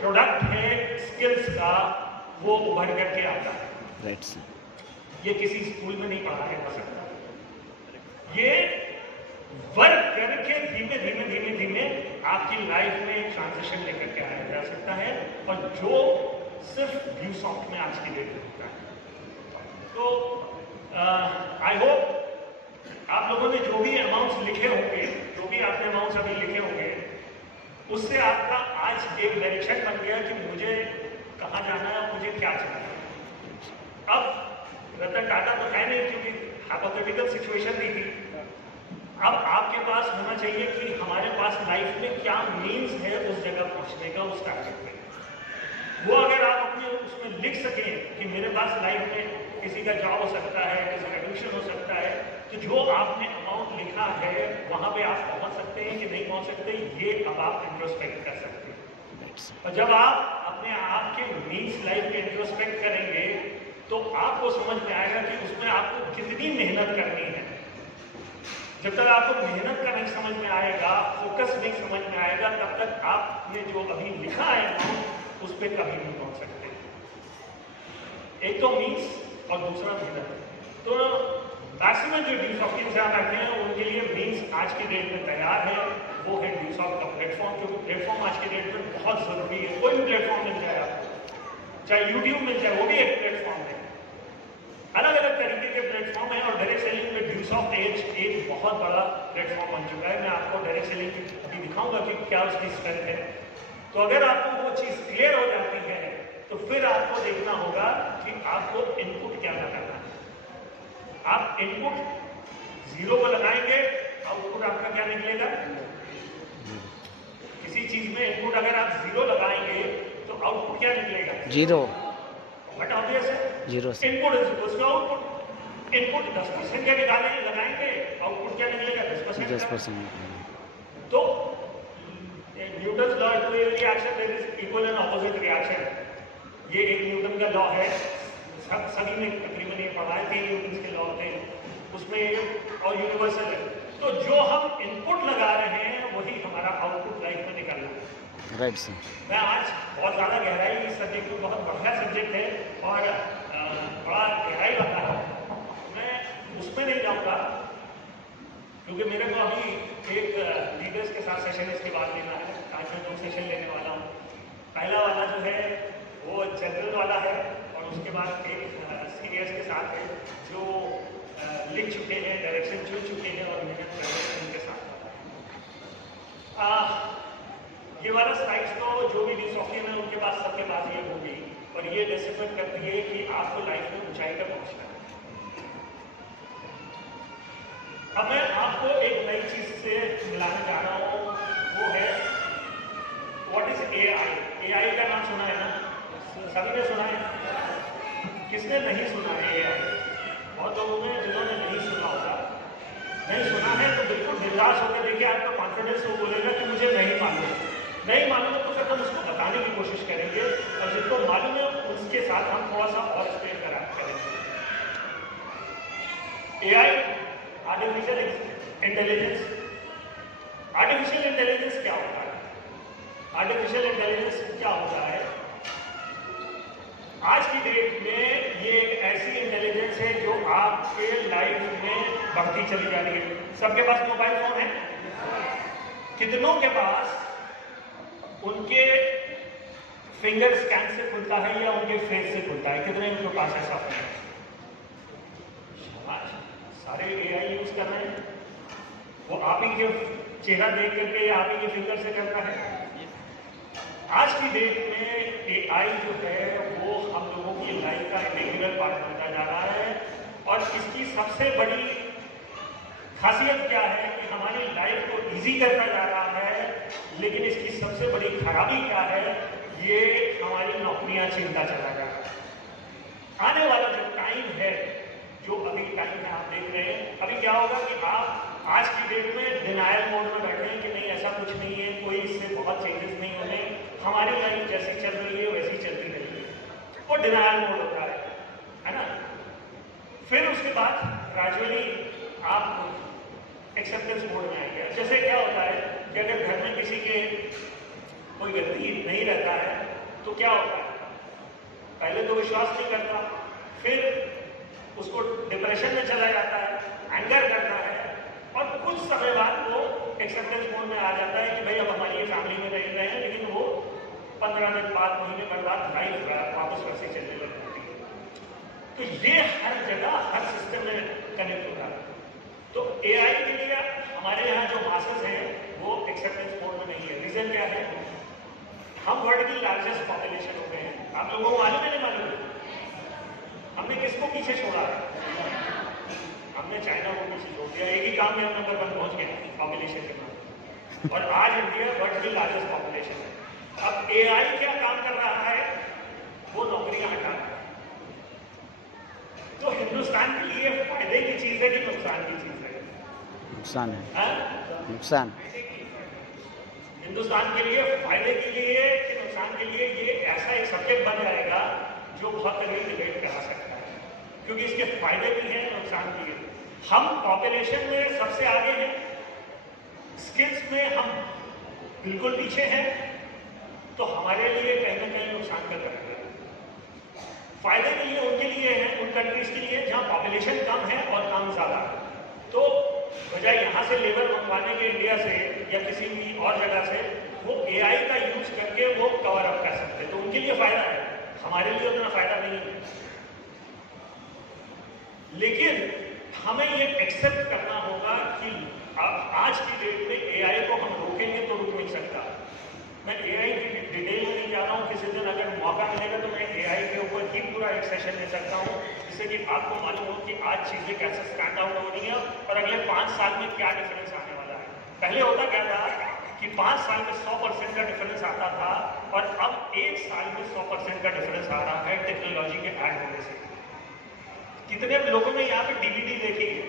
प्रोडक्ट है स्किल्स का, वो उभर करके आता है। राइट। ये किसी स्कूल में नहीं पढ़ाया जा सकता। ये वर्क करके धीमे धीमे धीमे धीमे आपकी लाइफ में एक ट्रांजिशन लेकर के आया जा सकता है, और जो सिर्फ व्यू सॉफ्ट में आज की डेट में होता है। तो आई होप आप लोगों ने जो भी अमाउंट्स लिखे होंगे, जो भी आपने अमाउंट्स अभी लिखे होंगे, उससे आपका आज एक डायरेक्शन बन गया कि मुझे कहाँ जाना है, मुझे क्या चाहिए। अब रतन टाटा तो है नहीं, क्योंकि हाइपोथेटिकल सिचुएशन दी थी। अब आपके पास होना चाहिए कि हमारे पास लाइफ में क्या मीन्स है उस जगह पहुंचने का, उस टारगेट में। वो अगर आप अपने उसमें लिख सकें कि मेरे पास लाइफ में किसी का जॉब हो सकता है, किसी का ट्यूशन हो सकता है, तो जो आपने अमाउंट लिखा है वहां पे आप पहुंच सकते हैं कि नहीं पहुंच सकते, ये अब आप इंट्रोस्पेक्ट कर सकते हैं। और जब आप अपने आप के मीन्स लाइफ के इंट्रोस्पेक्ट करेंगे तो आपको समझ में आएगा कि उसमें आपको कितनी मेहनत करनी है। जब तक आपको मेहनत का नहीं समझ में आएगा, फोकस नहीं समझ में आएगा, तब तक आपने जो अभी लिखा है अमाउंट उस पर कभी नहीं पहुंच सकते। एक तो मीन्स और दूसरा मेहनत। तो मैक्सिमम जो ड्यू सॉफ्ट से आप बैठे हैं उनके लिए मीन्स आज की डेट में तैयार है, वो है ड्यू सॉफ्ट का प्लेटफॉर्म। क्योंकि प्लेटफॉर्म आज की डेट में बहुत जरूरी है। कोई भी प्लेटफॉर्म मिल जाए आपको, चाहे यूट्यूब मिल जाए, वो भी एक प्लेटफॉर्म है। अलग अलग तरीके के प्लेटफॉर्म है, और डायरेक्ट सेलिंग में ड्यू सॉफ्ट एक बहुत बड़ा प्लेटफॉर्म बन चुका है। मैं आपको डायरेक्ट सेलिंग अभी दिखाऊंगा कि क्या उसकी स्ट्रेंथ है। तो अगर आपको वो चीज़ क्लियर हो जाती है तो फिर आपको देखना होगा कि आपको इनपुट क्या लगाना है। आप इनपुट 0 को लगाएंगे, आउटपुट आपका क्या निकलेगा। किसी चीज में इनपुट अगर आप 0 लगाएंगे तो आउटपुट क्या निकलेगा, 0। बट ऑब्वियस है 0 से input is equal to output. Input 10% के लगाएंगे, आउटपुट क्या निकलेगा 10%। तो Newton's law to every reaction there is equal and opposite reaction. ये एक न्यूटन का लॉ है, सभी ने तकरीबन ये पढ़ा है। 3 न्यूटन के लॉ थे उसमें, और यूनिवर्सल है। तो जो हम इनपुट लगा रहे हैं वही हमारा आउटपुट लाइफ में निकल रहा है। Right sir. मैं आज बहुत ज़्यादा गहराई इस सब्जेक्ट में, बहुत बढ़िया सब्जेक्ट है और बड़ा गहराई वाला है, मैं उसमें नहीं जाऊँगा क्योंकि मेरे को अभी एक स्पीकर्स के साथ सेशन इसके बाद लेना है। आज मैं 2 सेशन लेने वाला हूँ। पहला वाला जो है वो जनरल वाला है और उसके बाद एक सीनियर्स के साथ है जो लिख चुके हैं, डायरेक्शन चुन चुके हैं और मेहनत कर रहे हैं, उनके साथ ये वाला स्लाइड्स तो जो भी सॉफ्टवेयर है उनके पास, सबके पास ये होगी और ये डिसिफर करती है कि आपको लाइफ में ऊंचाई तक पहुंचना है। अब मैं आपको एक नई चीज से मिलाने जा रहा हूँ, वो है व्हाट इज एआई। एआई का नाम सुना है ना? सभी ने सुना है? किसने नहीं सुना है एआई? बहुत लोगों ने, जिन्होंने नहीं सुना होगा, नहीं सुना है तो बिल्कुल निराश होकर देखिए, आपका कॉन्फिडेंस वो बोलेगा कि मुझे नहीं मालूम। नहीं मालूम है तो फिर हम उसको बताने की कोशिश करेंगे और जिनको मालूम है उसके साथ हम थोड़ा सा और एक्सप्लेन करेंगे। AI, artificial intelligence. Artificial intelligence क्या होता है? आर्टिफिशियल इंटेलिजेंस क्या होता है? आज की डेट में ये एक ऐसी इंटेलिजेंस है जो आपके लाइफ में बढ़ती चली जा रही है। सबके पास मोबाइल फोन है? कितनों के पास उनके फिंगर स्कैन से खुलता है या उनके फेस से खुलता है? कितने उनके पास ऐसा फोन है? सारे एआई यूज कर रहे हैं। वो आप ही के चेहरा देख करके या आप ही के फिंगर से करता है। आज की डेट में एआई जो है वो हम लोगों की लाइफ का इंटीग्रल पार्ट बनता जा रहा है और इसकी सबसे बड़ी खासियत क्या है कि हमारी लाइफ को इजी करता जा रहा है, लेकिन इसकी सबसे बड़ी खराबी क्या है? ये हमारी नौकरियां छीनता चला जा रहा है। आने वाला जो टाइम है, जो अभी टाइम है आप देख रहे हैं, अभी क्या होगा कि आप आज की डेट में डिनायल मोड में बैठे हैं कि नहीं ऐसा कुछ नहीं है, कोई इससे बहुत चेंजेस नहीं होने, हमारी लाइफ जैसी चल रही है वैसी चलती रही है। वो डिनायल मोड होता है ना? फिर उसके बाद ग्रेजुअली आप एक्सेप्टेंस मोड में आएंगे। जैसे क्या होता है कि अगर घर में किसी के कोई व्यक्ति नहीं रहता है तो क्या होता है? पहले तो विश्वास नहीं करता, फिर उसको डिप्रेशन में चला जाता है, एंगर करता है और कुछ समय बाद वो एक्सेप्टेंस मोड में आ जाता है कि भाई अब हमारी ये फैमिली में रह रहे हैं, लेकिन वो 15 दिन बाद, महीने भर बाद लाइफ वापस वैसे चलने लग जाती है। तो ये हर जगह, हर सिस्टम में कनेक्ट होता है। तो एआई के लिए हमारे यहाँ जो मासेस हैं वो एक्सेप्टेंस मोड में नहीं है। रीजन क्या है? हम वर्ल्ड की लार्जेस्ट पॉपुलेशन हो गए हैं। आप लोगों को मालूम है नहीं मालूम? हमने किसको पीछे छोड़ा है? हमने चाइना को पीछे छोड़ दिया। एक ही काम में हम नंबर 1 पहुंच गए पॉपुलेशन के बाद, और आज इंडिया वर्ल्ड की लार्जेस्ट पॉपुलेशन है। अब एआई क्या काम कर रहा है? वो नौकरियां हटा रहा है। तो हिंदुस्तान के लिए फायदे की चीज है कि नुकसान की चीज है? नुकसान है। हाँ? नुकसान। हिंदुस्तान के लिए फायदे के लिए कि नुकसान के लिए? ये ऐसा एक सब्जेक्ट बन जाएगा जो बहुत करीब डिबेट करा सकता है, क्योंकि इसके फायदे भी हैं, नुकसान भी है। हम पॉपुलेशन में सबसे आगे हैं, स्किल्स में हम बिल्कुल पीछे हैं, तो हमारे लिए कहीं ना कहीं नुकसान का तरफ है। फायदे के लिए उनके लिए है, उन कंट्रीज के लिए जहां पॉपुलेशन कम है और काम ज्यादा है। तो बजाय यहाँ से लेबर मंगवाने के इंडिया से या किसी भी और जगह से, वो एआई का यूज करके वो कवर अप कर सकते हैं। तो उनके लिए फायदा है, हमारे लिए उतना फायदा नहीं है। लेकिन हमें ये एक्सेप्ट करना होगा कि आज की डेट में एआई को हम रोकेंगे तो रुक नहीं सकता। मैं एआई की डिटेल में नहीं जा रहा हूँ, किसी दिन अगर मौका मिलेगा तो मैं एआई के ऊपर ही पूरा एक सेशन ले सकता हूँ, जिससे कि आपको मालूम हो कि आज चीज़ें कैसे स्टैंड आउट हो रही हैं और अगले 5 साल में क्या डिफरेंस आने वाला है। पहले होता क्या था कि 5 साल में 100% का डिफरेंस आता था और अब 1 साल में 100% का डिफरेंस आ रहा है टेक्नोलॉजी के ऐड होने से। कितने लोगों ने यहाँ पे डीवीडी देखी है?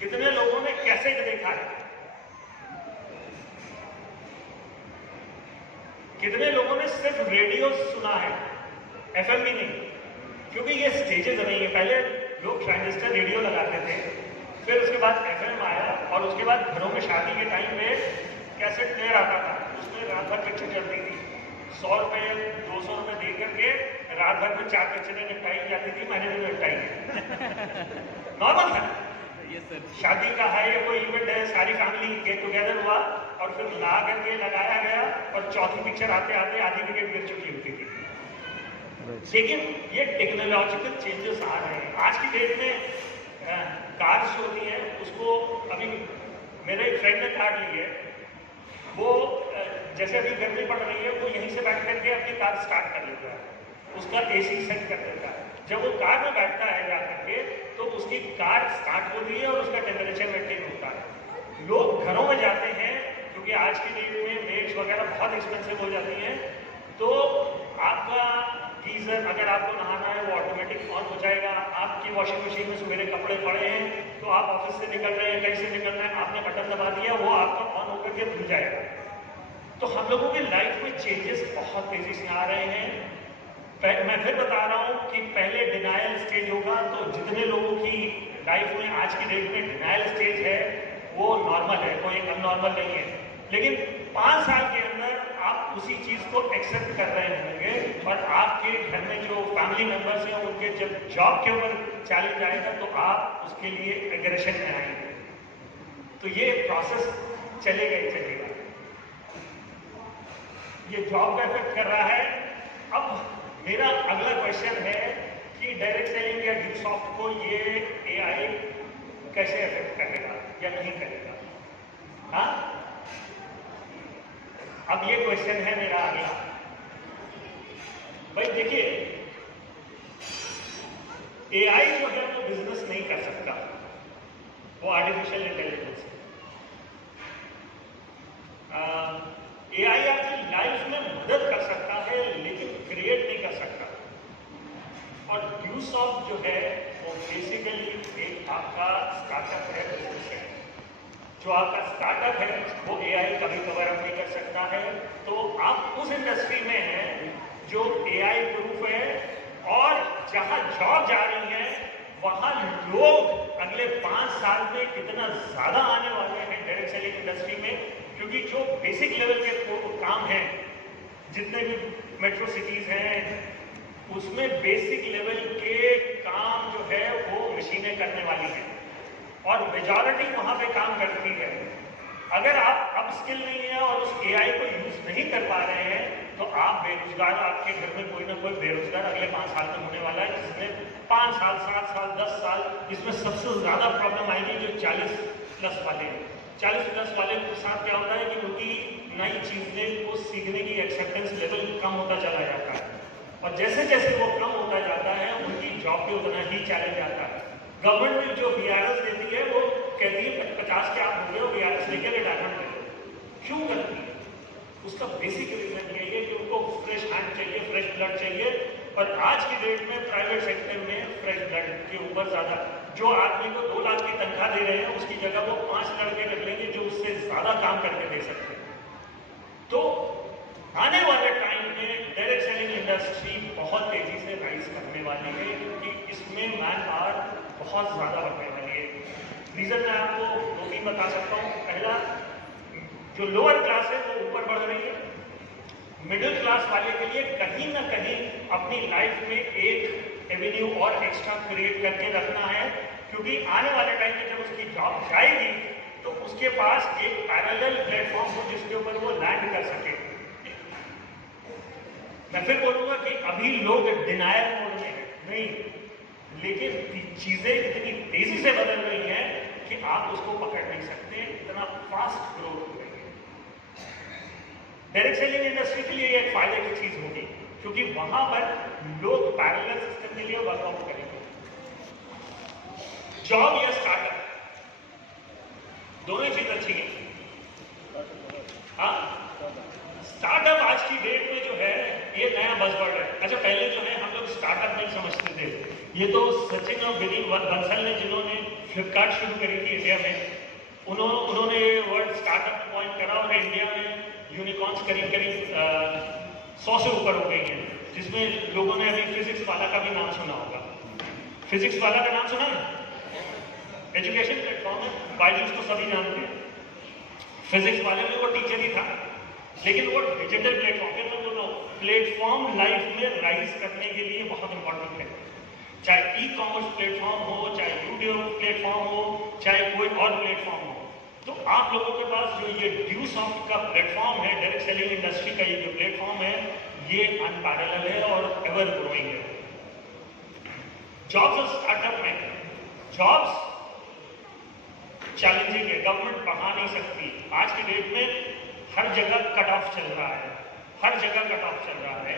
कितने लोगों ने कैसेट देखा है? कितने लोगों ने सिर्फ रेडियो सुना है, एफएम भी नहीं? क्योंकि ये स्टेजेस नहीं है। पहले लोग ट्रांजिस्टर रेडियो लगाते थे, फिर उसके बाद एफएम आया और उसके बाद घरों में शादी के टाइम में कैसेट प्लेयर आता था, उसमें रात भर पिक्चर चलती थी। 100 रुपये 200 रुपये दे करके रात भर में 4 पिक्चरें निपटाई जाती थी। मैंने भी निपटाई है, नॉर्मल था। शादी का है या कोई इवेंट है, सारी फैमिली गेट टुगेदर हुआ और फिर ला करके लगाया गया और चौथी पिक्चर आते आते आधी विकेट गिर चुकी होती थी। लेकिन ये टेक्नोलॉजिकल चेंजेस आ रहे हैं। आज की डेट में कार्स जो होती हैं उसको, अभी मेरे एक फ्रेंड ने कार ली है, वो जैसे अभी गर्मी पड़ रही है वो यहीं से बैठ करके अपनी कार स्टार्ट कर लेता है, उसका एसी सेट कर देता है। जब वो कार में बैठता है जा करके तो उसकी कार स्टार्ट होती है और उसका टेम्परेचर मेंटेन होता है। लोग घरों में जाते हैं क्योंकि आज की डेट में मेड्स वगैरह बहुत एक्सपेंसिव हो जाती हैं, तो आपका गीजर अगर आपको नहाना है वो ऑटोमेटिक ऑन हो जाएगा। आपकी वॉशिंग मशीन में सवेरे कपड़े पड़े हैं तो आप ऑफिस से निकल रहे हैं, कहीं से निकल रहे हैं, आपने बटन दबा दिया, वो आपका ऑन होकर के धुल जाएगा। तो हम लोगों की लाइफ में चेंजेस बहुत तेजी से आ रहे हैं। मैं फिर बता रहा हूं कि पहले डिनायल स्टेज होगा, तो जितने लोगों की लाइफ में आज की डेट में डिनायल स्टेज है वो नॉर्मल है, कोई अननॉर्मल नहीं है। लेकिन 5 साल के अंदर आप उसी चीज को एक्सेप्ट कर रहे होंगे और आपके घर में जो फैमिली मेंबर्स हैं उनके जब जॉब के ऊपर चैलेंज आएगा तो आप उसके लिए एग्रेशन में आएंगे। तो ये प्रोसेस चलेगा ही चलेगा। ये जॉब का इफेक्ट कर रहा है। अब मेरा अगला क्वेश्चन है कि डायरेक्ट सेलिंग या ड्यूसॉफ्ट को ये एआई कैसे इफेक्ट करेगा या नहीं करेगा? हाँ, अब ये क्वेश्चन है मेरा अगला। भाई देखिए, एआई जो है वो बिजनेस नहीं कर सकता, वो आर्टिफिशियल इंटेलिजेंस है। एआई आपकी लाइफ में मदद कर सकता है लेकिन क्रिएट नहीं कर सकता। और ड्यूसॉफ्ट जो है वो बेसिकली एक आपका स्टार्टअप है, बिजनेस है। जो आपका स्टार्टअप है वो एआई कभी कवर अप नहीं कर सकता है। तो आप उस इंडस्ट्री में हैं जो एआई प्रूफ है, और जहां जॉब जा रही है वहां लोग अगले 5 साल में इतना ज्यादा आने वाले हैं डायरेक्ट सेलिंग इंडस्ट्री में, क्योंकि जो बेसिक लेवल के काम हैं, जितने भी मेट्रो सिटीज हैं उसमें बेसिक लेवल के काम जो है वो मशीनें करने वाली हैं और मेजॉरिटी वहां पे काम करती है। अगर आप अब स्किल नहीं है और उस एआई को यूज नहीं कर पा रहे हैं तो आप बेरोजगार, आपके घर में कोई ना कोई बेरोजगार अगले 5 साल में होने वाला है, जिसमें 5 साल, 7 साल, 10 साल, इसमें सबसे ज्यादा प्रॉब्लम आएगी जो 40+ वाले हैं। 40+ वाले के साथ क्या होता है कि उनकी नई चीजें को सीखने की एक्सेप्टेंस लेवल कम होता चला जाता है, और जैसे जैसे वो कम होता जाता है उनकी जॉब पे उतना ही चैलेंज आता है। गवर्नमेंट जो वीआरएस देती है वो कहती है 50 के आप हो गए हो, वीआरएस लेके रिटायरमेंट ले लो। क्यों करती है? उसका बेसिक रीजन ये है कि उनको फ्रेश हैंड चाहिए, फ्रेश ब्लड चाहिए, और आज की डेट में प्राइवेट सेक्टर में फ्रेश ब्लड के ऊपर ज्यादा, जो आदमी को 2 लाख की तनख्वाह दे रहे हैं उसकी जगह वो 5 लड़के रख लेंगे जो उससे ज्यादा काम करके दे सकते हैं। तो आने वाले टाइम में डायरेक्ट सेलिंग इंडस्ट्री बहुत तेजी से राइज करने वाली है, क्योंकि इसमें मैन पावर बहुत ज्यादा बढ़ने वाली है। रीजन मैं आपको 2-3 बता सकता हूँ। पहला, जो लोअर क्लास है वो ऊपर बढ़ रही है। मिडिल क्लास वाले के लिए कहीं ना कहीं अपनी लाइफ में एक एवेन्यू और एक्स्ट्रा क्रिएट करके रखना है, क्योंकि आने वाले टाइम में जब उसकी जॉब जाएगी तो उसके पास एक पैरेलल प्लेटफॉर्म हो जिसके ऊपर वो लैंड कर सके। मैं फिर बोलूंगा कि अभी लोग डिनायल मोड में है नहीं, लेकिन चीजें इतनी तेजी से बदल रही हैं कि आप उसको पकड़ नहीं सकते, इतना फास्ट ग्रोथ हो रही है। डायरेक्ट सेलिंग इंडस्ट्री के लिए एक फायदे की चीज होगी, क्योंकि वहां पर लोग पैरेलल सिस्टम के लिए वर्कआउट करेंगे। जॉब या स्टार्टअप दोनों चीज अच्छी है। हाँ, स्टार्टअप आज की डेट में जो है ये नया बज़वर्ड है। अच्छा, पहले जो है हम लोग स्टार्टअप नहीं समझते थे। ये तो सचिन और विनीत बंसल ने, जिन्होंने फ्लिपकार्ट शुरू करी थी इंडिया में, उन्होंने ये वर्ड स्टार्टअप पॉइंट करा, और इंडिया में यूनिकॉर्न्स करीब 100 से ऊपर हो गई हैं, जिसमें लोगों ने अभी फिजिक्स वाला का भी नाम सुना होगा। फिजिक्स वाला का नाम सुना है? एजुकेशन प्लेटफॉर्म है, बायजूस को सभी जानते हैं। फिजिक्स वाले में वो टीचर ही था, लेकिन वो डिजिटल प्लेटफॉर्म है, तो प्लेटफॉर्म लाइफ में राइज करने के लिए बहुत इंपॉर्टेंट है। चाहे ई कॉमर्स प्लेटफॉर्म हो, चाहे यूट्यूब प्लेटफॉर्म हो, चाहे कोई और प्लेटफॉर्म हो। तो आप लोगों के पास जो ये ड्यूसॉफ्ट का प्लेटफॉर्म है, डायरेक्ट सेलिंग इंडस्ट्री का ये जो प्लेटफॉर्म है, ये अनपैरेलल है और एवर ग्रोइंग है। जॉब्स और स्टार्टअप में जॉब्स चैलेंजिंग है, गवर्नमेंट बढ़ा नहीं सकती। आज की डेट में हर जगह कट ऑफ चल रहा है, हर जगह कट ऑफ चल रहा है,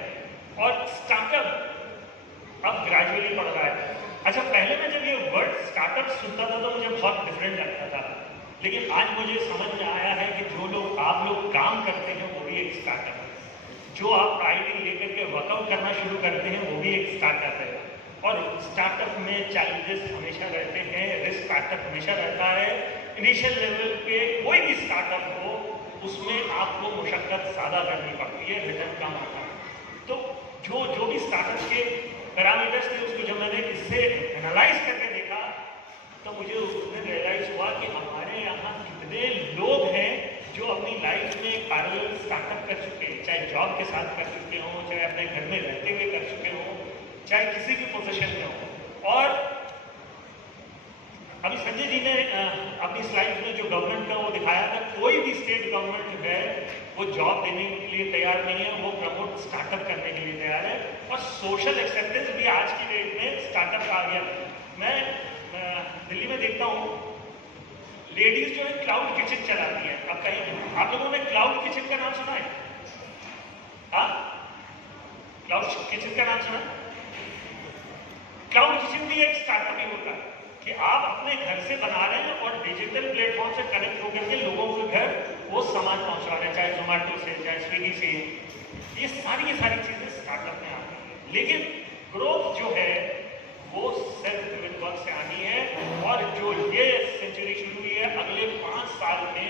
और स्टार्टअप अब ग्रेजुअली बढ़ रहा है। अच्छा, पहले मैं जब ये वर्ड स्टार्टअप सुनता था तो मुझे बहुत डिफरेंट लगता था, लेकिन आज मुझे समझ में आया है कि जो लोग आप लोग काम करते हैं वो भी एक स्टार्टअप है। जो आप आईडी लेकर के वर्कआउट करना शुरू करते हैं वो भी एक स्टार्टअप है। और स्टार्टअप में चैलेंजेस हमेशा रहते हैं, रिस्क फैक्टर हमेशा रहता है। इनिशियल लेवल पे कोई भी स्टार्टअप हो उसमें आपको मुशक्कत ज़्यादा करनी पड़ती है, रिटर्न कम आता है। तो जो भी स्टार्टअप के पैरामीटर्स थे उसको जब मैंने इससे एनालाइज करके देखा तो मुझे उस दिन रियलाइज हुआ कि हमारे यहाँ कितने लोग हैं जो अपनी लाइफ में पैरेलल स्टार्टअप कर चुके हैं, चाहे जॉब के साथ कर चुके हों, चाहे अपने घर में रहते हुए कर चुके हों, चाहे किसी भी पोजीशन में हो। और अभी संजय जी ने अपनी स्लाइड में जो गवर्नमेंट का वो दिखाया था, कोई भी स्टेट गवर्नमेंट है वो जॉब देने के लिए तैयार नहीं है, वो प्रमोट स्टार्टअप करने के लिए तैयार है। और सोशल एक्सेप्टेंस भी आज की डेट में स्टार्टअप का आ गया। मैं दिल्ली में देखता हूँ लेडीज जो है क्लाउड किचन चलाती है। अब कहीं आप लोगों ने क्लाउड किचन का नाम सुना है? हाँ, क्लाउड किचन का नाम सुना? क्लाउड किचन भी एक स्टार्टअप ही होता है कि आप अपने घर से बना रहे हैं और डिजिटल प्लेटफॉर्म से कनेक्ट होकर के लोगों के घर वो सामान पहुंचा रहे हैं, चाहे जोमेटो से, चाहे स्विगी से। ये सारी चीजें स्टार्टअप में आती है। लेकिन ग्रोथ जो है वो सेल्फ ड्रिवन वर्क से आनी है। और जो ये सेंचुरी शुरू हुई है, अगले 5 साल में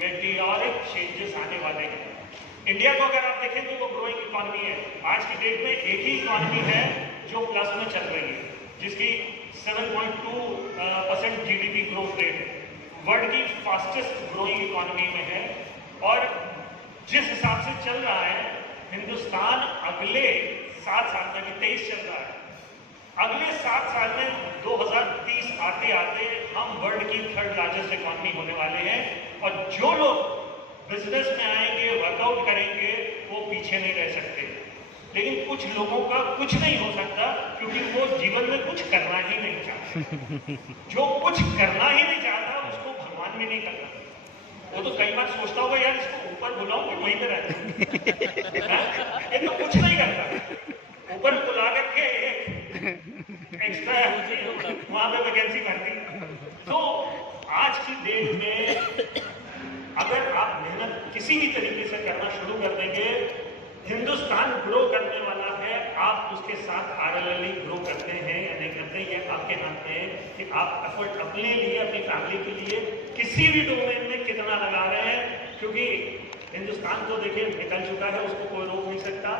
मेटियोरिक चेंजेस आने वाले हैं। इंडिया को अगर आप देखें तो वो ग्रोइंग इकोनॉमी है। आज की डेट में एक ही इकोनॉमी है जो प्लस में चल रही है, जिसकी 7.2% जीडीपी ग्रोथ रेट है, वर्ल्ड की फास्टेस्ट ग्रोइंग इकोनॉमी में है। और जिस हिसाब से चल रहा है हिंदुस्तान, अगले 7 साल में, 23 चल रहा है, अगले 7 साल में 2030 आते आते हम वर्ल्ड की 3rd लार्जेस्ट इकोनॉमी होने वाले हैं। और जो लोग बिजनेस में आएंगे, वर्कआउट करेंगे, वो पीछे नहीं रह सकते। लेकिन कुछ लोगों का कुछ नहीं हो सकता क्योंकि वो जीवन में कुछ करना ही नहीं चाहता। जो कुछ करना ही नहीं चाहता उसको भगवान भी नहीं करता। वो तो कई बार सोचता होगा यार इसको ऊपर बुलाऊं कि वहीं पे रहता है। ये तो कुछ नहीं करता, ऊपर बुला करके एक्स्ट्रा वहां पे वैकेंसी भरती। तो आज की डेट में अगर आप मेहनत किसी भी तरीके से करना शुरू कर देंगे, हिंदुस्तान ग्रो करने वाला है। आप उसके साथ पैरेलली ग्रो करते हैं या नहीं करते, ये आपके हाथ में है कि आप एफर्ट अपने लिए, अपनी फैमिली के लिए किसी भी डोमेन में कितना लगा रहे हैं। क्योंकि हिंदुस्तान को देखिए निकल चुका है, उसको कोई रोक नहीं सकता।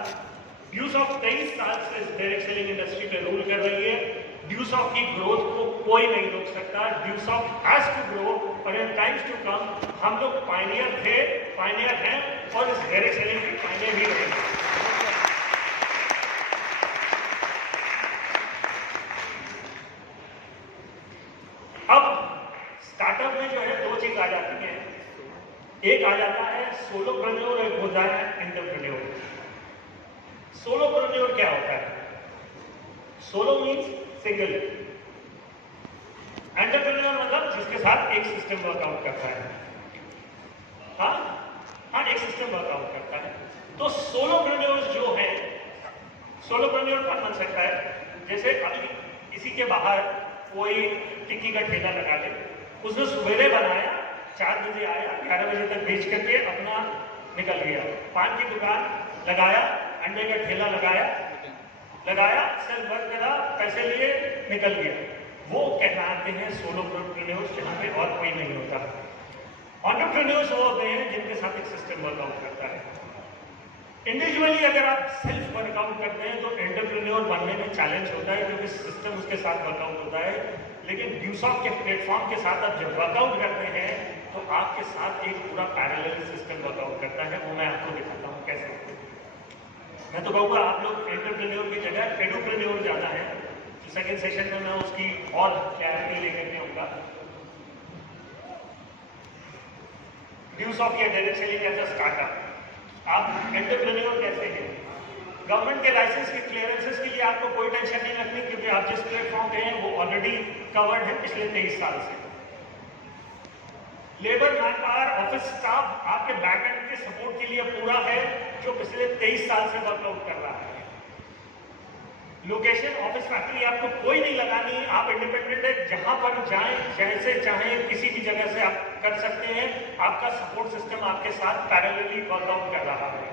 ड्यूसॉफ्ट 23 साल से डायरेक्ट सेलिंग इंडस्ट्री पे रूल कर रही है। ड्यूसॉफ्ट की ग्रोथ को कोई नहीं रोक सकता। ड्यूसॉफ्ट हैज टू ग्रो और इन टाइम्स टू कम हम लोग पायनियर थे, पायनियर हैं और इस डायरेक्ट सेलिंग के पायनियर भी रहेंगे। अब स्टार्टअप में जो है 2 चीज आ जाती हैं। एक आ जाता है सोलोप्रेन्योर, एक होता है एंटरप्रेन्योर। सोलोप्रेन्योर क्या होता है? सोलो मीन्स सिंगल, एंटरप्रेन्योर मतलब जिसके साथ एक सिस्टम वर्कआउट करता है। हाँ, एक सिस्टम वर्कआउट करता है। तो सोलोप्रेन्योर जो है, सोलोप्रेन्योर कौन बन सकता है? जैसे अभी किसी के बाहर कोई टिक्की का ठेला लगा ले, उसने सवेरे बनाया, 4 बजे आया, 11 बजे तक बेच करके अपना निकल गया। पान की दुकान लगाया, अंडे का ठेला लगाया, सेल वर्क करा, पैसे लिए, निकल गया। वो कहलाते हैं सोलोप्रेन्योर्स, जहां पे और कोई नहीं होता। एंटरप्रेन्योर्स वो होते हैं जिनके साथ एक सिस्टम वर्कआउट करता है। इंडिविजुअली अगर आप सेल्फ वर्कआउट करते हैं तो एंटरप्रेन्योर बनने में चैलेंज होता है क्योंकि सिस्टम उसके साथ वर्कआउट होता है। लेकिन ड्यूसॉफ्ट के प्लेटफॉर्म के साथ आप जब वर्कआउट करते हैं तो आपके साथ एक पूरा पैरेलल सिस्टम वर्कआउट करता है। वो मैं आपको दिखाता हूँ कैसे। मैं तो कहूँगा आप लोग एंटरप्रेन्योर की जगह एडुप्रेन्योर ज़्यादा है, सेकेंड सेशन में मैं उसकी और क्लैरिटी लेकर के आऊंगा। ड्यूज ऑफ या direct selling as a startup. आप एंटरप्रेन्योर कैसे हैं? गवर्नमेंट के लाइसेंस के क्लियरेंसेस के लिए आपको कोई टेंशन नहीं रखनी, क्योंकि आप जिस प्लेटफॉर्म पे हैं वो ऑलरेडी कवर्ड है पिछले 23 साल से। Labour man power office staff आपके बैकएंड के सपोर्ट के लिए पूरा है, जो पिछले 23 साल से वर्कआउट कर रहा है। लोकेशन ऑफिस फैक्ट्री आपको कोई नहीं लगानी, आप इंडिपेंडेंट है, जहां पर जाएं जैसे चाहें किसी भी जगह से आप कर सकते हैं। आपका सपोर्ट सिस्टम आपके साथ पैरेलली वर्कआउट कर रहा है।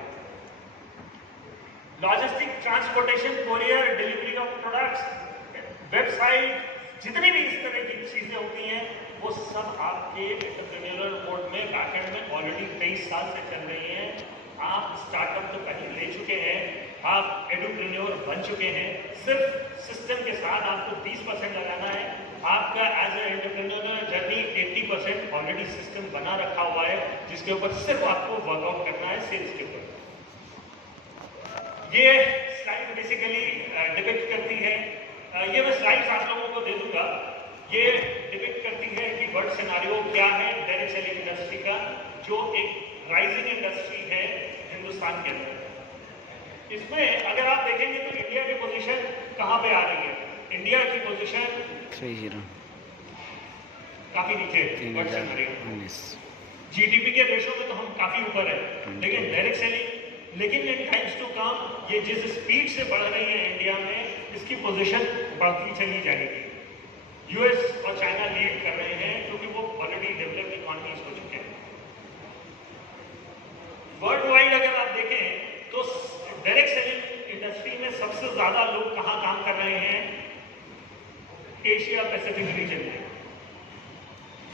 Logistic, transportation, courier, delivery of products, website, जितनी भी इस तरह की चीजें होती हैं वो सब आपके एंटरप्रेन्योरियल मोड में बैकएंड में ऑलरेडी 23 साल से चल रही हैं। आप स्टार्टअप तो कहीं ले चुके हैं, आप एडुप्रेन्योर बन चुके हैं। सिर्फ सिस्टम के साथ आपको 20% लगाना है। आपका as a entrepreneurial journey 80% already system बना रखा हुआ है, जिसके ऊपर सिर्फ आपको वर्कआउट करना है सेल्स के ऊपर। ये स्लाइड बेसिकली डिपिक्ट करती है, ये मैं स्लाइड्स आप लोगों को दे दूंगा। ये डिपिक्ट करती है कि वर्ल्ड सिनारियो क्या है डायरेक्ट सेलिंग इंडस्ट्री का, जो एक राइजिंग इंडस्ट्री है हिंदुस्तान के अंदर। इसमें अगर आप देखेंगे तो इंडिया की पोजीशन कहां पे आ रही है? इंडिया की पोजीशन 30 काफी नीचे है वर्ल्ड सिनारियो। 2019 जीडीपी के रेशो में तो हम काफी ऊपर है, लेकिन डायरेक्ट सेलिंग, लेकिन इन टाइम्स टू कम ये जिस स्पीड से बढ़ रही है इंडिया में, इसकी पोजीशन बढ़ती चली जाएगी। यूएस और चाइना लीड कर रहे हैं, क्योंकि वो ऑलरेडी डेवलप्ड इकोनॉमीज हो चुके हैं। वर्ल्ड वाइड अगर आप देखें तो डायरेक्ट सेलिंग इंडस्ट्री में सबसे ज्यादा लोग कहां काम कर रहे हैं? एशिया पैसिफिक रीजन में।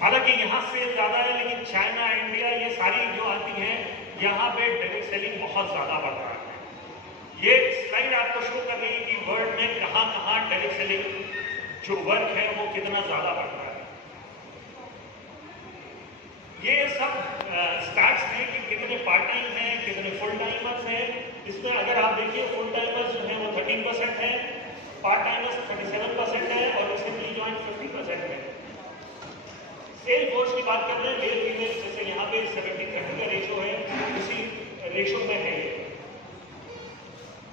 हालांकि यहां सेल ज्यादा है, लेकिन चाइना, इंडिया, ये सारी जो आती हैं यहाँ पे डायरेक्ट सेलिंग बहुत ज्यादा बढ़ रहा है। ये स्लाइड आपको शो कर रही है कि वर्ल्ड में कहां कहां डायरेक्ट सेलिंग जो वर्क है वो कितना ज्यादा बढ़ रहा है। ये सब स्टैट्स हैं कि कितने पार्ट टाइम हैं, कितने फुल टाइमर्स हैं। इसमें अगर आप देखिए फुल टाइमर्स जो है वो 13% है, पार्ट टाइमर्स 37% है और रिसेंटली ज्वाइन 50% है। सेल फोर्स की बात कर रहे हैं, मेल फीमेल, जैसे यहाँ पे 70-30 का रेशो है, उसी रेशो में है।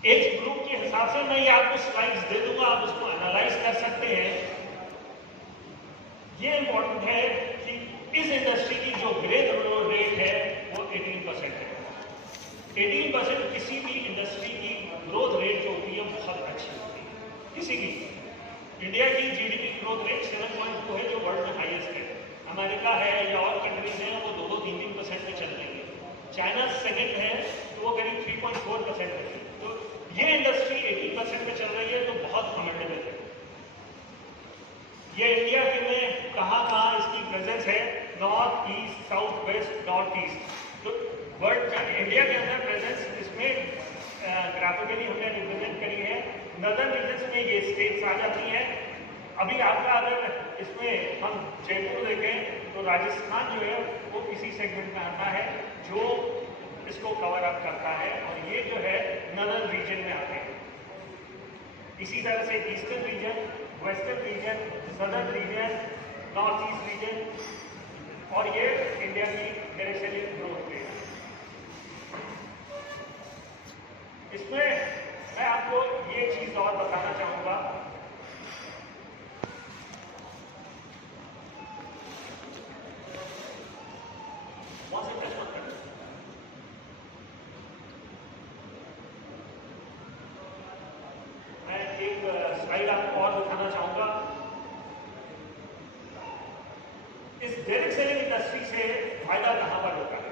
एज ग्रुप के हिसाब से मैं ये आपको स्लाइड्स दे दूंगा, आप उसको एनालाइज कर सकते हैं। ये इंपॉर्टेंट है कि इस इंडस्ट्री की जो ग्रोथ रेट है वो 18% है। 18% किसी भी इंडस्ट्री की ग्रोथ रेट जो होती है बहुत अच्छी होती है। किसी की इंडिया की जीडीपी ग्रोथ रेट 7.2 है, जो वर्ल्ड में हाईएस्ट है। अमेरिका है या और कंट्रीज हैं वो 2-3% पे चल रही है। चाइना सेकंड है तो वो करीब 3.4% है। तो ये इंडस्ट्री 80% पे चल रही है, तो बहुत कमेंडेबल है। ये इंडिया के में कहाँ इसकी प्रेजेंस है? North east, south west, north east. तो वर्ल्ड इंडिया के अंदर प्रेजेंस इसमें ग्राफिकली हमने रिप्रेजेंट करी है। नॉर्दर्न रीजन में ये स्टेट्स आ जाती हैं। अभी आपका अगर इसमें हम जयपुर देखें तो राजस्थान जो है वो इसी सेगमेंट में आता है, जो इसको कवर अप करता है, और ये जो है नॉर्दर्न रीजन में आते हैं। इसी तरह से eastern region, western region, southern reason, north east region, और ये इंडिया की डायरेक्ट सेलिंग ग्रोथ रेट। इसमें मैं आपको ये चीज और बताना चाहूंगा, मैं एक स्लाइड आपको और दिखाना चाहूंगा। इस डायरेक्ट सेलिंग इंडस्ट्री से फायदा कहां पर होता है?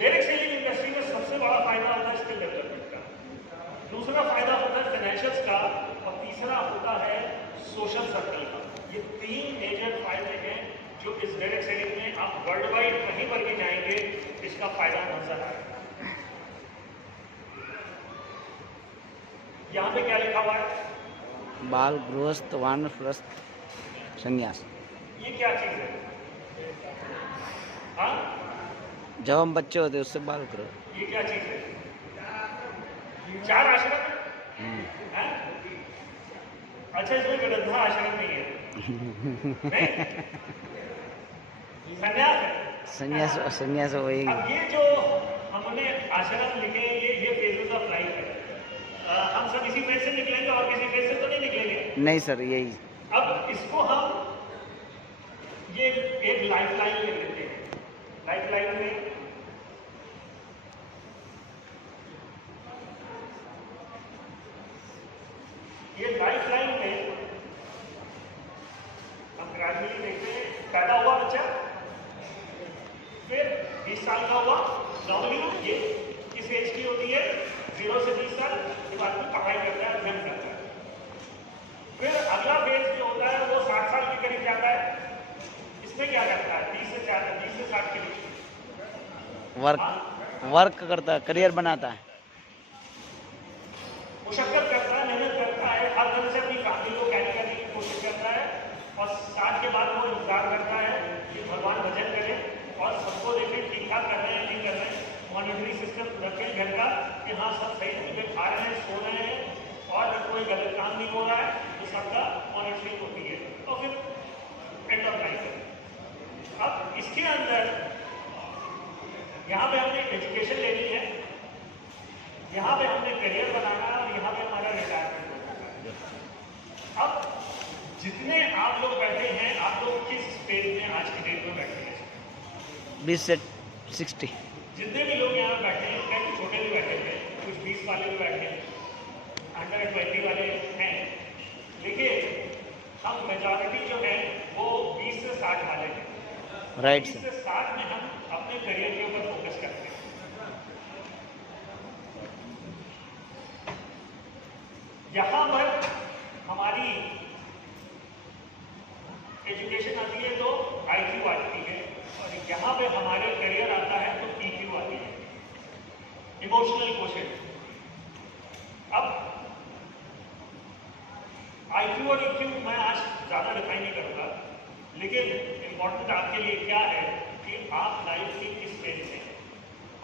डायरेक्ट सेलिंग इंडस्ट्री में सबसे बड़ा फायदा होता है स्किल डेवलपमेंट का, दूसरा फायदा होता है फाइनेंशियल्स का, और तीसरा होता है सोशल सर्कल का। ये 3 मेजर फायदे हैं जो इस डायरेक्ट सेलिंग में आप वर्ल्ड वाइड कहीं पर भी जाएंगे इसका फायदा नजर आएगा। यहाँ पे क्या लिखा हुआ है? बाल गृहस्थ वानप्रस्थ संन्यास। ये क्या चीज है? हाँ, जब हम बच्चे होते उससे बाल गृह। ये क्या चीज है? 4 आश्रम हैं? अच्छा, इसमें वृद्धा आश्रम नहीं है? नहीं, संन्यास है। संन्यास संन्यास वही अब ये जो हमने आश्रम लिखे हैं, ये फेजेस ऑफ लाइफ है। हम सब इसी फेज से निकलेंगे और किसी फेज से तो नहीं निकलेंगे। नहीं सर, यही अब इसको हम ये एक लाइफ लाइन ले लेते हैं। लाइफ लाइन में ये लाइफ लाइन में हम ग्रेजुअली देखते हैं, पैदा हुआ बच्चा, फिर 20 साल का हुआ। नॉर्मली ये किस एज की होती है? 0 से 20 साल के बाद में पढ़ाई करता है, अध्ययन करता है। फिर अगला फेज जो होता है वो 60 साल के करीब जाता है। इसमें क्या करता है? 30 से 60 के बीच वर्क करता है, करियर बनाता है। मुशक्कत करता है, मेहनत करता है, हर तरह से अपनी फैमिली को कैरी करने की कोशिश करता है, और 60 के बाद वो इंतजार करता है कि भगवान भजन करे और सबको देखे ठीक ठाक कर रहे हैं, नहीं कर रहे हैं, मॉनिटरिंग सिस्टम रखें घर का कि हाँ सब सही तरीके से खा रहे हैं, सो रहे हैं और कोई गलत काम नहीं हो रहा है, तो सबका मॉनिटरिंग होती है और फिर एंड ऑफ लाइफ है। अब इसके अंदर यहाँ पे हमने एजुकेशन लेनी है, यहाँ पे हमने करियर बनाना है और यहाँ पे हमारा रिटायरमेंट होना है। अब जितने आप लोग बैठे हैं, आप लोग किस स्टेज में आज की डेट में बैठे हैं? 20 से 60। जितने भी लोग यहाँ बैठे हैं, कई छोटे भी बैठे हैं, कुछ 20 वाले भी बैठे हैं, अंडर 20 वाले हैं, लेकिन हम मेजॉरिटी जो है वो 20 से 60 वाले हैं। Right 20 sir. से 60 में हम अपने करियर के ऊपर फोकस करते हैं। यहाँ पर हमारी एजुकेशन आती है तो IQ आती है, और यहाँ पे हमारे करियर आता है तो EQ आती है, इमोशनल क्वोशेंट। अब IQ और EQ मैं आज ज़्यादा डिफाइन नहीं करूँगा, लेकिन इम्पोर्टेंट आपके लिए क्या है कि आप लाइफ की किस फेज में हैं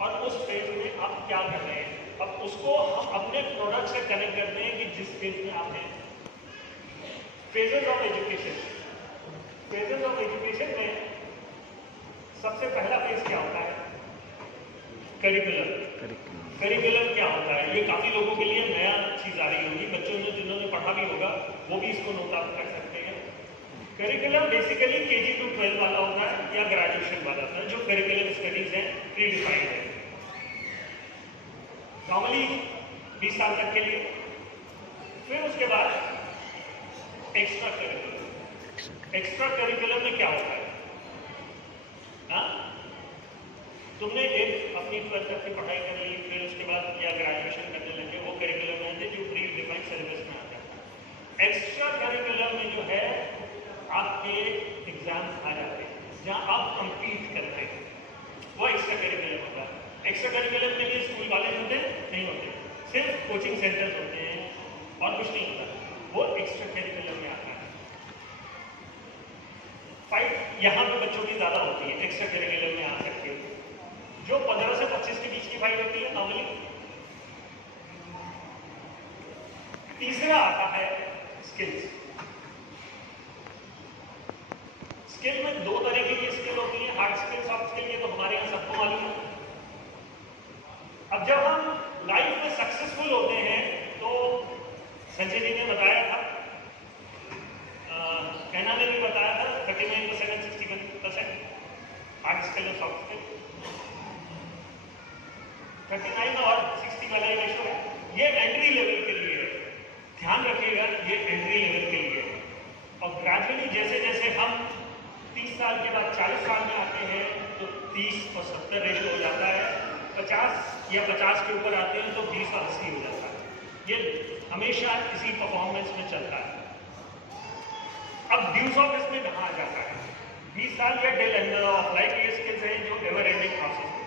और उस फेज में आप क्या कर रहे हैं। अब उसको हम अपने प्रोडक्ट से कनेक्ट करते हैं कि जिस फेज में आप हैं। Phases of education, phases of education में सबसे पहला फेज क्या होता है? करिकुलम। करिकुलम क्या होता है? ये काफी लोगों के लिए नया चीज आ रही होगी, बच्चों ने जिन्होंने पढ़ा भी होगा वो भी इसको नोट आउट कर सकते हैं। करिकुलम बेसिकली KG to 12 वाला होता है या ग्रेजुएशन वाला होता है, जो करिकुलम स्टडीज है, प्री डिफाइंड है, नॉर्मली 20 साल तक के लिए। फिर उसके बाद एक्स्ट्रा करिकुलम। एक्स्ट्रा करिकुलम में क्या होता है? हाँ, तुमने एक अपनी 12th तक की पढ़ाई कर ली, फिर उसके बाद या ग्रेजुएशन करने लगे, वो करिकुलम में आते जो प्री डिफाइंड सिलेबस में आता है। एक्स्ट्रा करिकुलम में जो है आपके एग्जाम्स आ जाते हैं जहाँ आप कम्पीट करते हैं, वो एक्स्ट्रा करिकुलम होता है। एक्स्ट्रा करिकुलम के लिए स्कूल कॉलेज होते नहीं होते, सिर्फ कोचिंग सेंटर्स होते हैं और कुछ नहीं होता, वो एक्स्ट्रा करिकुलम में आता है। फाइट यहाँ पे बच्चों की ज़्यादा होती है, एक्स्ट्रा करिकुलम में आ सकती है, जो 15 से 25 के बीच की फाइट होती है नॉर्मली। तीसरा आता है स्किल्स। स्किल में दो तरीके की स्किल होती है, हार्ड स्किल, सॉफ्ट स्किल, ये तो हमारे यहाँ सबको मालूम है। अब जब हम लाइफ में सक्सेसफुल होते हैं तो संजय जी ने बताया था, कहना ने भी बताया था, 39% और 61% हार्ड स्किल और सॉफ्ट स्किल, 39 और 60 वाला ये रेशो है। ये एंट्री लेवल के लिए है, ध्यान रखिएगा, ये एंट्री लेवल के लिए है। और ग्रेजुअली जैसे जैसे हम 30 साल के बाद 40 साल में आते हैं तो 30 और 70 रेशो हो जाता है, 50 या 50 के ऊपर आते हैं तो 20 और 80 हो जाता है। ये हमेशा इसी परफॉर्मेंस में चलता है। अब ड्यूज ऑफ इसमें कहाँ आ जाता है? 20 साल या टेल एंड ऑफ लाइफ ये स्किल्स हैं जो एवर एंडिंग प्रोसेस है।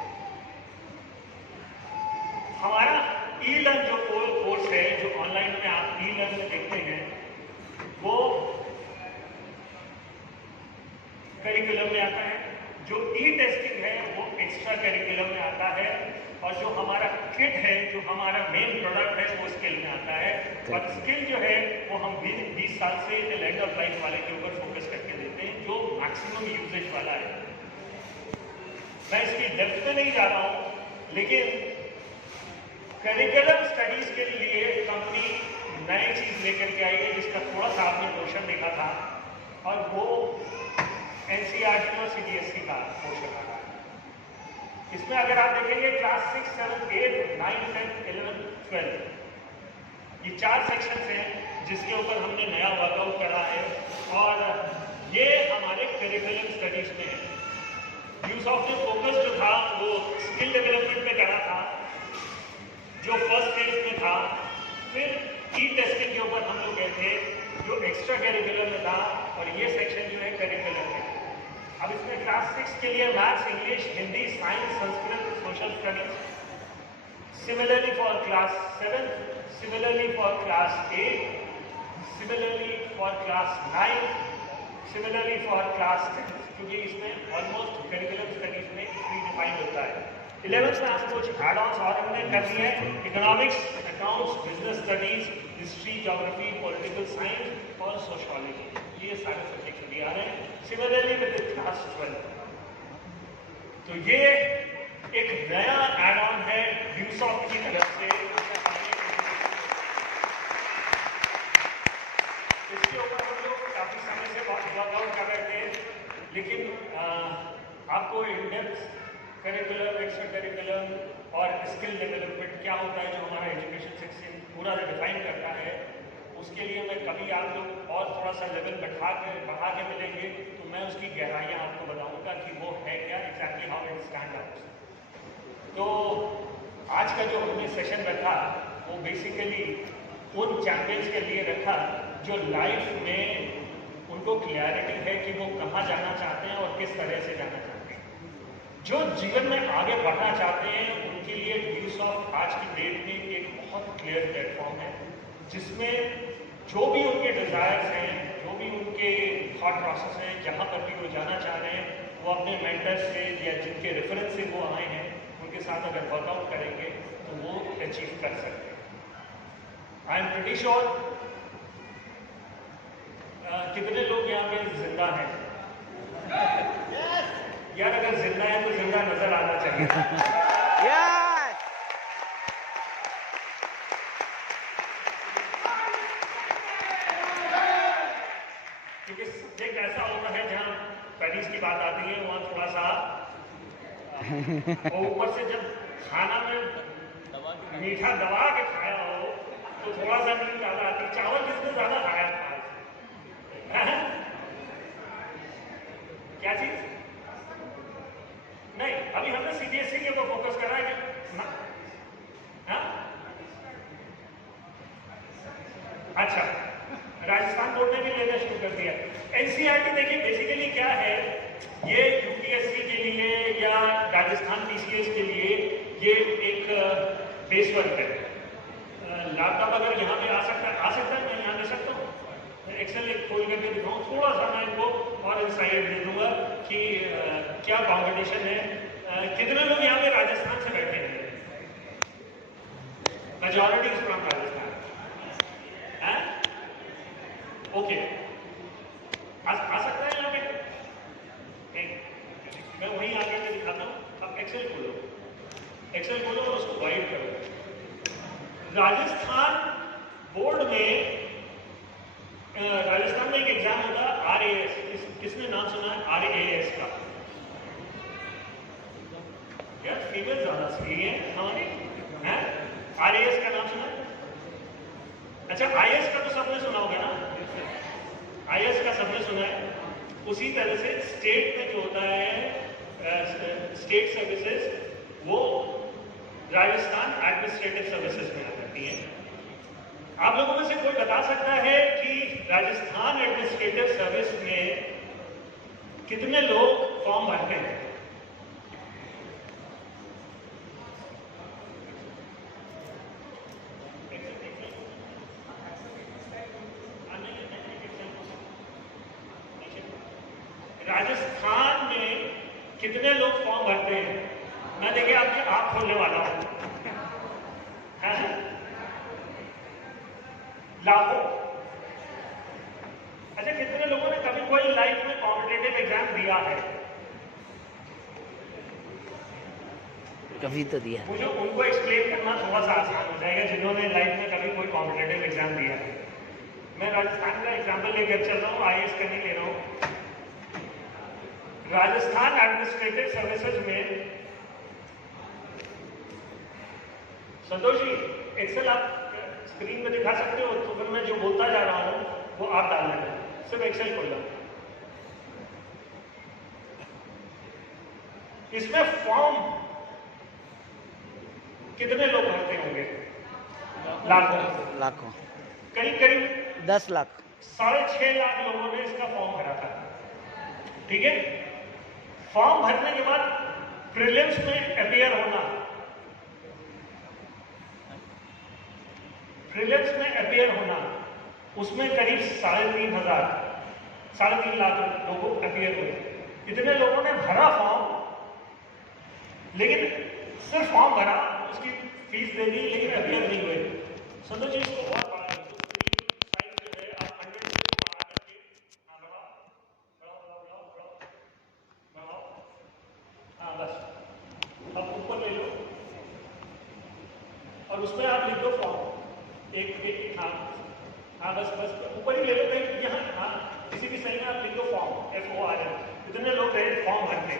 हमारा ई-लर्न जो कोर्स है, जो ऑनलाइन में आप ई-लर्न में देखते हैं, वो करिकुलम में आता है। जो ई-टेस्टिंग है वो एक्स्ट्रा करिकुलम में आता है, और जो हमारा किट है, जो हमारा मेन प्रोडक्ट है, वो स्किल में आता है। और स्किल जो है वो हम 20 साल से एंड ऑफ लाइफ वाले के ऊपर फोकस करके देते हैं, जो मैक्सिमम यूजेज वाला है। मैं इसकी डेप्थ में नहीं जा रहा हूँ, लेकिन करिकुलम स्टडीज के लिए कंपनी नई चीज लेकर के आई है, जिसका थोड़ा सा आपने पोर्शन देखा था, और वो एनसीईआरटी और सीबीएसई का पोर्शन आ रहा है। इसमें अगर आप देखेंगे क्लास 6, 7, 8, 9, 10, 11, 12 ये 4 सेक्शंस हैं जिसके ऊपर हमने नया वर्कआउट करा है, और ये हमारे करिकुलम स्टडीज में है। यूसॉफ्ट ने फोकस जो था वो स्किल डेवलपमेंट में करा था, जो फर्स्ट फेज में था। फिर ई टेस्टिंग के ऊपर हम लोग गए थे, जो एक्स्ट्रा करिकुलम में था, और ये सेक्शन जो है करिकुलम में। अब इसमें क्लास 6 के लिए maths, English, Hindi, science, Sanskrit, social studies. Similarly for class 7, similarly for class 8, similarly for class 9, similarly for class 10, क्योंकि इसमें ऑलमोस्ट करिकुलम स्टडीज में प्री डिफाइंड होता है। 11th में आपको कुछ एड ऑन्स और हमने कर दिए हैं, economics, accounts, business studies, history, geography, political science और सोशोलॉजी, ये सारे सब्जेक्ट भी आ रहे हैं। Similarly with class 12। तो ये एक नया एड ऑन है यूसॉफ्ट की तरफ से। इसके ऊपर हम लोग काफी समय से वर्कआउट कर रहे थे, लेकिन आपको in depth curriculum, extra curriculum और स्किल डेवलपमेंट क्या होता है, जो हमारा एजुकेशन सेक्शन पूरा डिफाइन करता है, उसके लिए मैं कभी आप लोग और थोड़ा सा लेवल बढ़ा के मिलेंगे, तो मैं उसकी गहराइयाँ आपको बताऊंगा कि वो है क्या, exactly how it stand out. तो आज का जो हमने सेशन रखा वो बेसिकली उन चैंपियंस के लिए रखा जो लाइफ में उनको क्लैरिटी है कि वो कहाँ जाना चाहते हैं और किस तरह से जाना चाहते हैं। जो जीवन में आगे बढ़ना चाहते हैं उनके लिए यूसॉफ्ट आज की डेट में एक बहुत क्लियर प्लेटफॉर्म है, जिसमें जो भी उनके डिजायर्स हैं, जो भी उनके थॉट प्रोसेस है, जहाँ पर भी वो जाना चाह रहे हैं, वो अपने मेंटर से या जिनके रेफरेंस से वो आए हैं उनके साथ अगर वर्कआउट करेंगे तो वो अचीव कर सकते हैं। आई एम प्रीटी श्योर कितने लोग यहाँ पे जिंदा हैं? यार अगर जिंदा है तो जिंदा नजर आना चाहिए। क्योंकि सब्जेक्ट ऐसा होता है जहाँ स्टडीज की बात आती है, वहाँ थोड़ा सा और ऊपर से जब खाना में मीठा दबा के खाया हो तो थोड़ा सा नींद ज्यादा आती। चावल किसने ज्यादा खाया था? क्या चीज? नहीं, अभी हमने सीबीएसई के ऊपर फोकस करा है कि हाँ? अच्छा, राजस्थान बोर्ड ने भी लेना शुरू कर दिया। एनसीईआरटी देखिए बेसिकली क्या है, ये यूपीएससी के लिए या राजस्थान पीसीएस के लिए ये एक बेस वर्क है। लैपटॉप अगर यहाँ पे आ सकता है मैं यहाँ दे सकता हूँ, एक्सेल एक खोल करके दिखाऊँ, थोड़ा सा मैं इनको और इंसाइट दे दूंगा कि क्या कॉम्पिटिशन है। कितने लोग यहाँ पे राजस्थान से बैठे हैं? Majority is from Rajasthan. Okay, आ सकता है यहाँ पे? मैं वहीं आकर के दिखाता हूँ। अब एक्सेल खोलो और उसको वाइड करो। राजस्थान बोर्ड में राजस्थान में एक एग्जाम होता है RAS। किसने नाम सुना है RAS का? यार फीमेल ज्यादा सही है हमारी, हैं? RAS का नाम सुना है? अच्छा, IAS का तो सबने सुना होगा ना? IAS का सबने सुना है। उसी तरह से स्टेट में जो होता है स्टेट सर्विसेज, वो राजस्थान एडमिनिस्ट्रेटिव सर्विसेज में आ जाती है। आप लोगों में से कोई बता सकता है कि राजस्थान एडमिनिस्ट्रेटिव सर्विस में कितने लोग फॉर्म भरते हैं? राजस्थान में कितने लोग फॉर्म भरते हैं? मैं देखिए आपकी आंख खोलने वाला हूं। लाखों। अच्छा, कितने लोगों ने कभी कोई लाइफ में कॉम्पिटिटिव एग्जाम दिया है? कभी तो दिया। मुझे उनको एक्सप्लेन करना थोड़ा सा आसान हो जाएगा जिन्होंने लाइफ में कभी कोई कॉम्पिटिटिव एग्जाम दिया है। मैं राजस्थान का एग्जाम्पल लेकर चल रहा हूँ, आईएएस का नहीं ले रहा हूँ। राजस्थान एडमिनिस्ट्रेटिव सर्विसेज में संतोष जी, एक्सेल आप स्क्रीन में दिखा सकते हो? तो फिर मैं जो बोलता जा रहा हूँ वो आप डाल लेना, सिर्फ एक्सेल खोलना। इसमें फॉर्म कितने लोग भरते होंगे? लाखों। लाखों। करीब करीब 10 लाख। 6.5 लाख लोगों ने इसका फॉर्म भरा था। ठीक है, फॉर्म भरने के बाद प्रीलिम्स में अपीयर होना, प्रीलिम्स में अपीयर होना, उसमें करीब 3.5 लाख लोग अपीयर हुए। इतने लोगों ने भरा फॉर्म, लेकिन सिर्फ फॉर्म भरा, उसकी फीस दे दी, लेकिन अपीयर नहीं हुए। संतोष जी, इसको और बढ़ा दीजिए, साइज जो है आप 100 से बढ़ा करके, हाँ बढ़ाओ, हाँ बस, अब ऊपर ले लो और उसमें आप लिख दो फॉर्म। एक हाँ बस ऊपर ही ले लो, कहीं यहाँ, हाँ किसी भी सेल में आप लिख दो फॉर्म, FORM। इतने लोग गए फॉर्म भरने,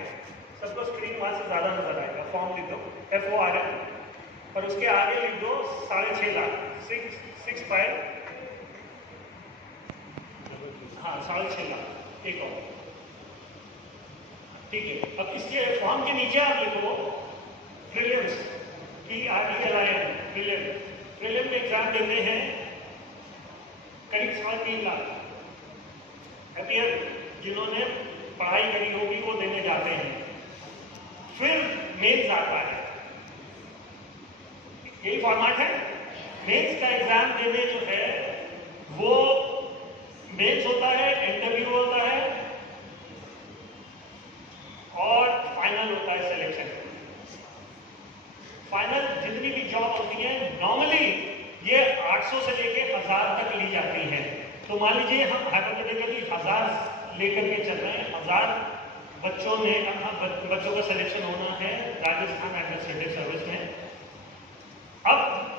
सबको स्क्रीन वहां से ज्यादा नजर आएगा। फॉर्म लिख दो FORM और उसके आगे लिख दो 6.5 लाख, 6.5, हाँ 6.5 लाख, एक और। ठीक है, अब इसके फॉर्म के नीचे आप लिखो प्रीलिम्स, PRELIM, प्रीलिम में एग्जाम देते हैं करीब 3.5 लाख अपीयर, जिन्होंने पढ़ाई करी होगी वो देने जाते हैं। फिर मेंस आता है, यही फॉर्मेट है। मेंस का एग्जाम देने जो है वो मेंस होता है, इंटरव्यू होता है और फाइनल होता है सिलेक्शन। फाइनल जितनी भी जॉब होती है नॉर्मली ये 800 से लेके 1000 तक ली जाती हैं। तो मान लीजिए हम हाइपोथेटिकली 1000 लेकर के चल रहे हैं, 1000 बच्चों का सिलेक्शन होना है राजस्थान एडमिनिस्ट्रेटिव सर्विस में। अब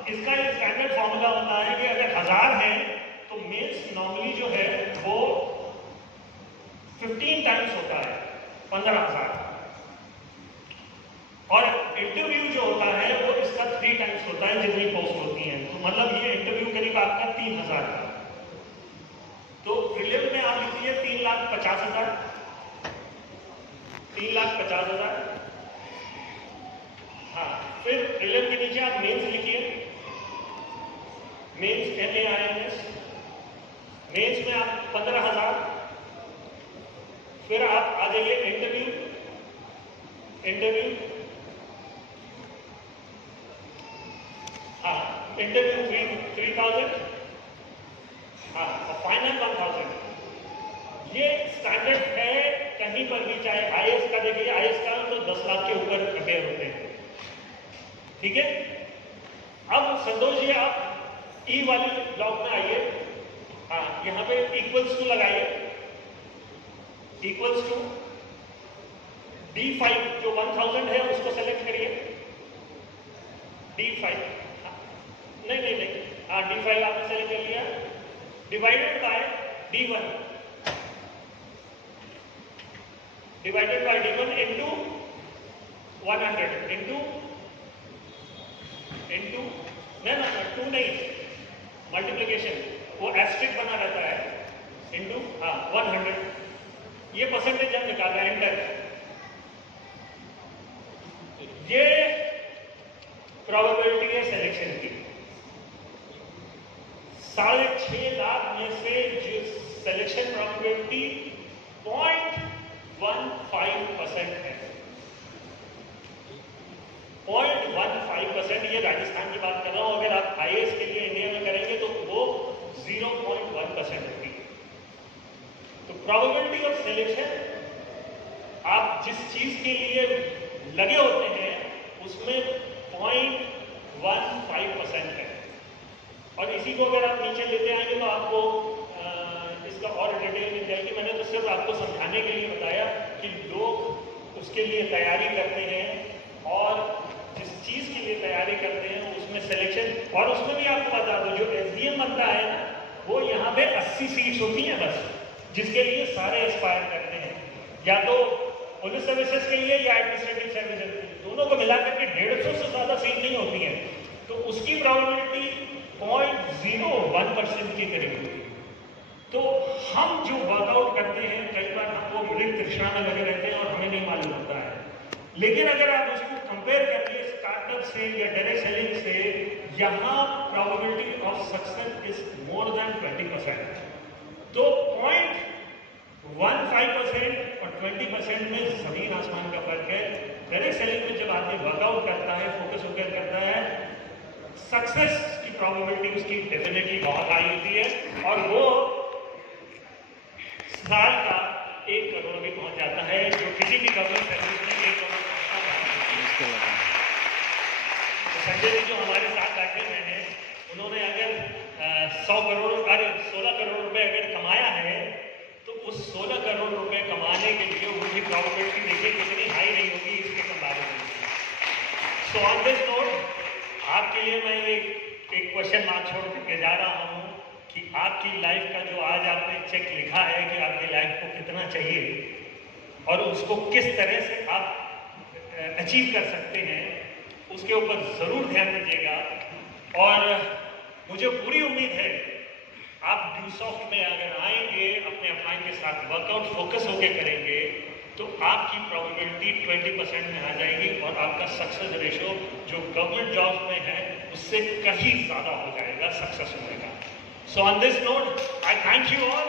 इसका एक स्टैंडर्ड फॉर्मूला होता है कि अगर 1000 है तो मेंस नॉर्मली जो है वो 15 टाइम्स होता है, 15,000, और इंटरव्यू जो होता है वो इसका 3 टाइम्स होता है जितनी पोस्ट होती हैं। तो मतलब ये इंटरव्यू करीब आपका 3,000 का। तो प्रीलिम में आप लिखिए 3,50,000, 3,50,000। हाँ, फिर प्रीलिम के नीचे आप मेंस लिखिए, मेंस MEINS, मेंस में आप 15,000। फिर आप आ जाइए इंटरव्यू, हाँ इंटरव्यू 3,000, हाँ और फाइनल 1,000। ये स्टैंडर्ड है कहीं पर भी, चाहे आईएएस का देखिए, आईएएस का तो 10 लाख के ऊपर अपेयर होते हैं। ठीक है, अब संतोष जी आप ई वाली ब्लॉक में आइए, हाँ यहाँ पे इक्वल्स टू लगाइए, इक्वल्स टू D5 जो 1000 है उसको सेलेक्ट करिए, D5, नहीं, हाँ D5 आपने सेलेक्ट कर लिया, divided by D1, divided by D1 into 100 into ना 2 नहीं, मल्टीप्लिकेशन वो एस्ट्रिक बना रहता है, इंटू हाँ 100। ये परसेंटेज हम निकाल रहे हैं, एंटर। ये प्रोबेबिलिटी है सिलेक्शन की। 6.5 लाख में से जो सिलेक्शन प्रोबेबिलिटी 0.15% है, 0.15%। ये राजस्थान की बात कर रहा हूं, अगर आप आईएएस के लिए इंडिया में करेंगे तो वो 0.1% होगी। तो प्रोबेबिलिटी ऑफ सिलेक्शन आप जिस चीज के लिए लगे होते हैं उसमें 0.15% है। और इसी को अगर आप नीचे लेते आएंगे तो आपको इसका और डिटेल मिल जाएगी। मैंने तो सिर्फ आपको समझाने के लिए बताया कि लोग उसके लिए तैयारी करते हैं और जिस चीज़ के लिए तैयारी करते हैं उसमें सिलेक्शन, और उसमें भी आपको बता दो जो SDM बनता है ना, वो यहाँ पे 80 सीट्स होती हैं बस, जिसके लिए सारे एस्पायर करते हैं, या तो पुलिस सर्विसेज के लिए या एडमिनिस्ट्रेटिव सर्विसेज के लिए, दोनों को मिलाकर के 150 से ज़्यादा सीट नहीं होती है। तो उसकी प्रोबेबिलिटी 0.01% के करीब होती है। तो हम जो वर्कआउट करते हैं कई बार हम वो मृत तृष्णा में लगे रहते हैं और हमें नहीं मालूम होता है, लेकिन अगर आप उसको कंपेयर करिए स्टार्टअप से या डायरेक्ट सेलिंग से, यहाँ probability of success is more than 20%। तो 0.15% और 20% में जमीन आसमान का फर्क है। डायरेक्ट सेलिंग में जब आदमी वर्कआउट करता है, फोकस होकर करता है, सक्सेस की प्रोबेबिलिटी उसकी डेफिनेटली बहुत हाई होती है और वो साल का 1 करोड़ भी पहुंच जाता है, जो किसी भी गवर्नमेंट सर्विस में 1 करोड़ पहुंचता है। तो संजय जी जो हमारे साथ बैठे हुए हैं, उन्होंने अगर 16 करोड़ रुपए अगर कमाया है, तो उस 16 करोड़ रुपए कमाने के लिए उनकी प्रोबेबिलिटी देखिए कितनी हाई नहीं होगी इसके कंपैरिजन में। सो ऑन दिस नोट आपके लिए मैं एक क्वेश्चन मार्क छोड़ करके जा रहा हूँ कि आपकी लाइफ का जो आज आपने चेक लिखा है कि आपकी लाइफ को कितना चाहिए और उसको किस तरह से आप अचीव कर सकते हैं, उसके ऊपर ज़रूर ध्यान दीजिएगा। और मुझे पूरी उम्मीद है आप ड्यूसॉफ्ट में अगर आएंगे, अपने अपलाइन के साथ वर्कआउट फोकस होके करेंगे, तो आपकी प्रोबेबिलिटी 20% में आ जाएगी और आपका सक्सेस रेशो जो गवर्नमेंट जॉब्स में है उससे कहीं ज़्यादा हो जाएगा सक्सेस होने का। So on this note I thank you all.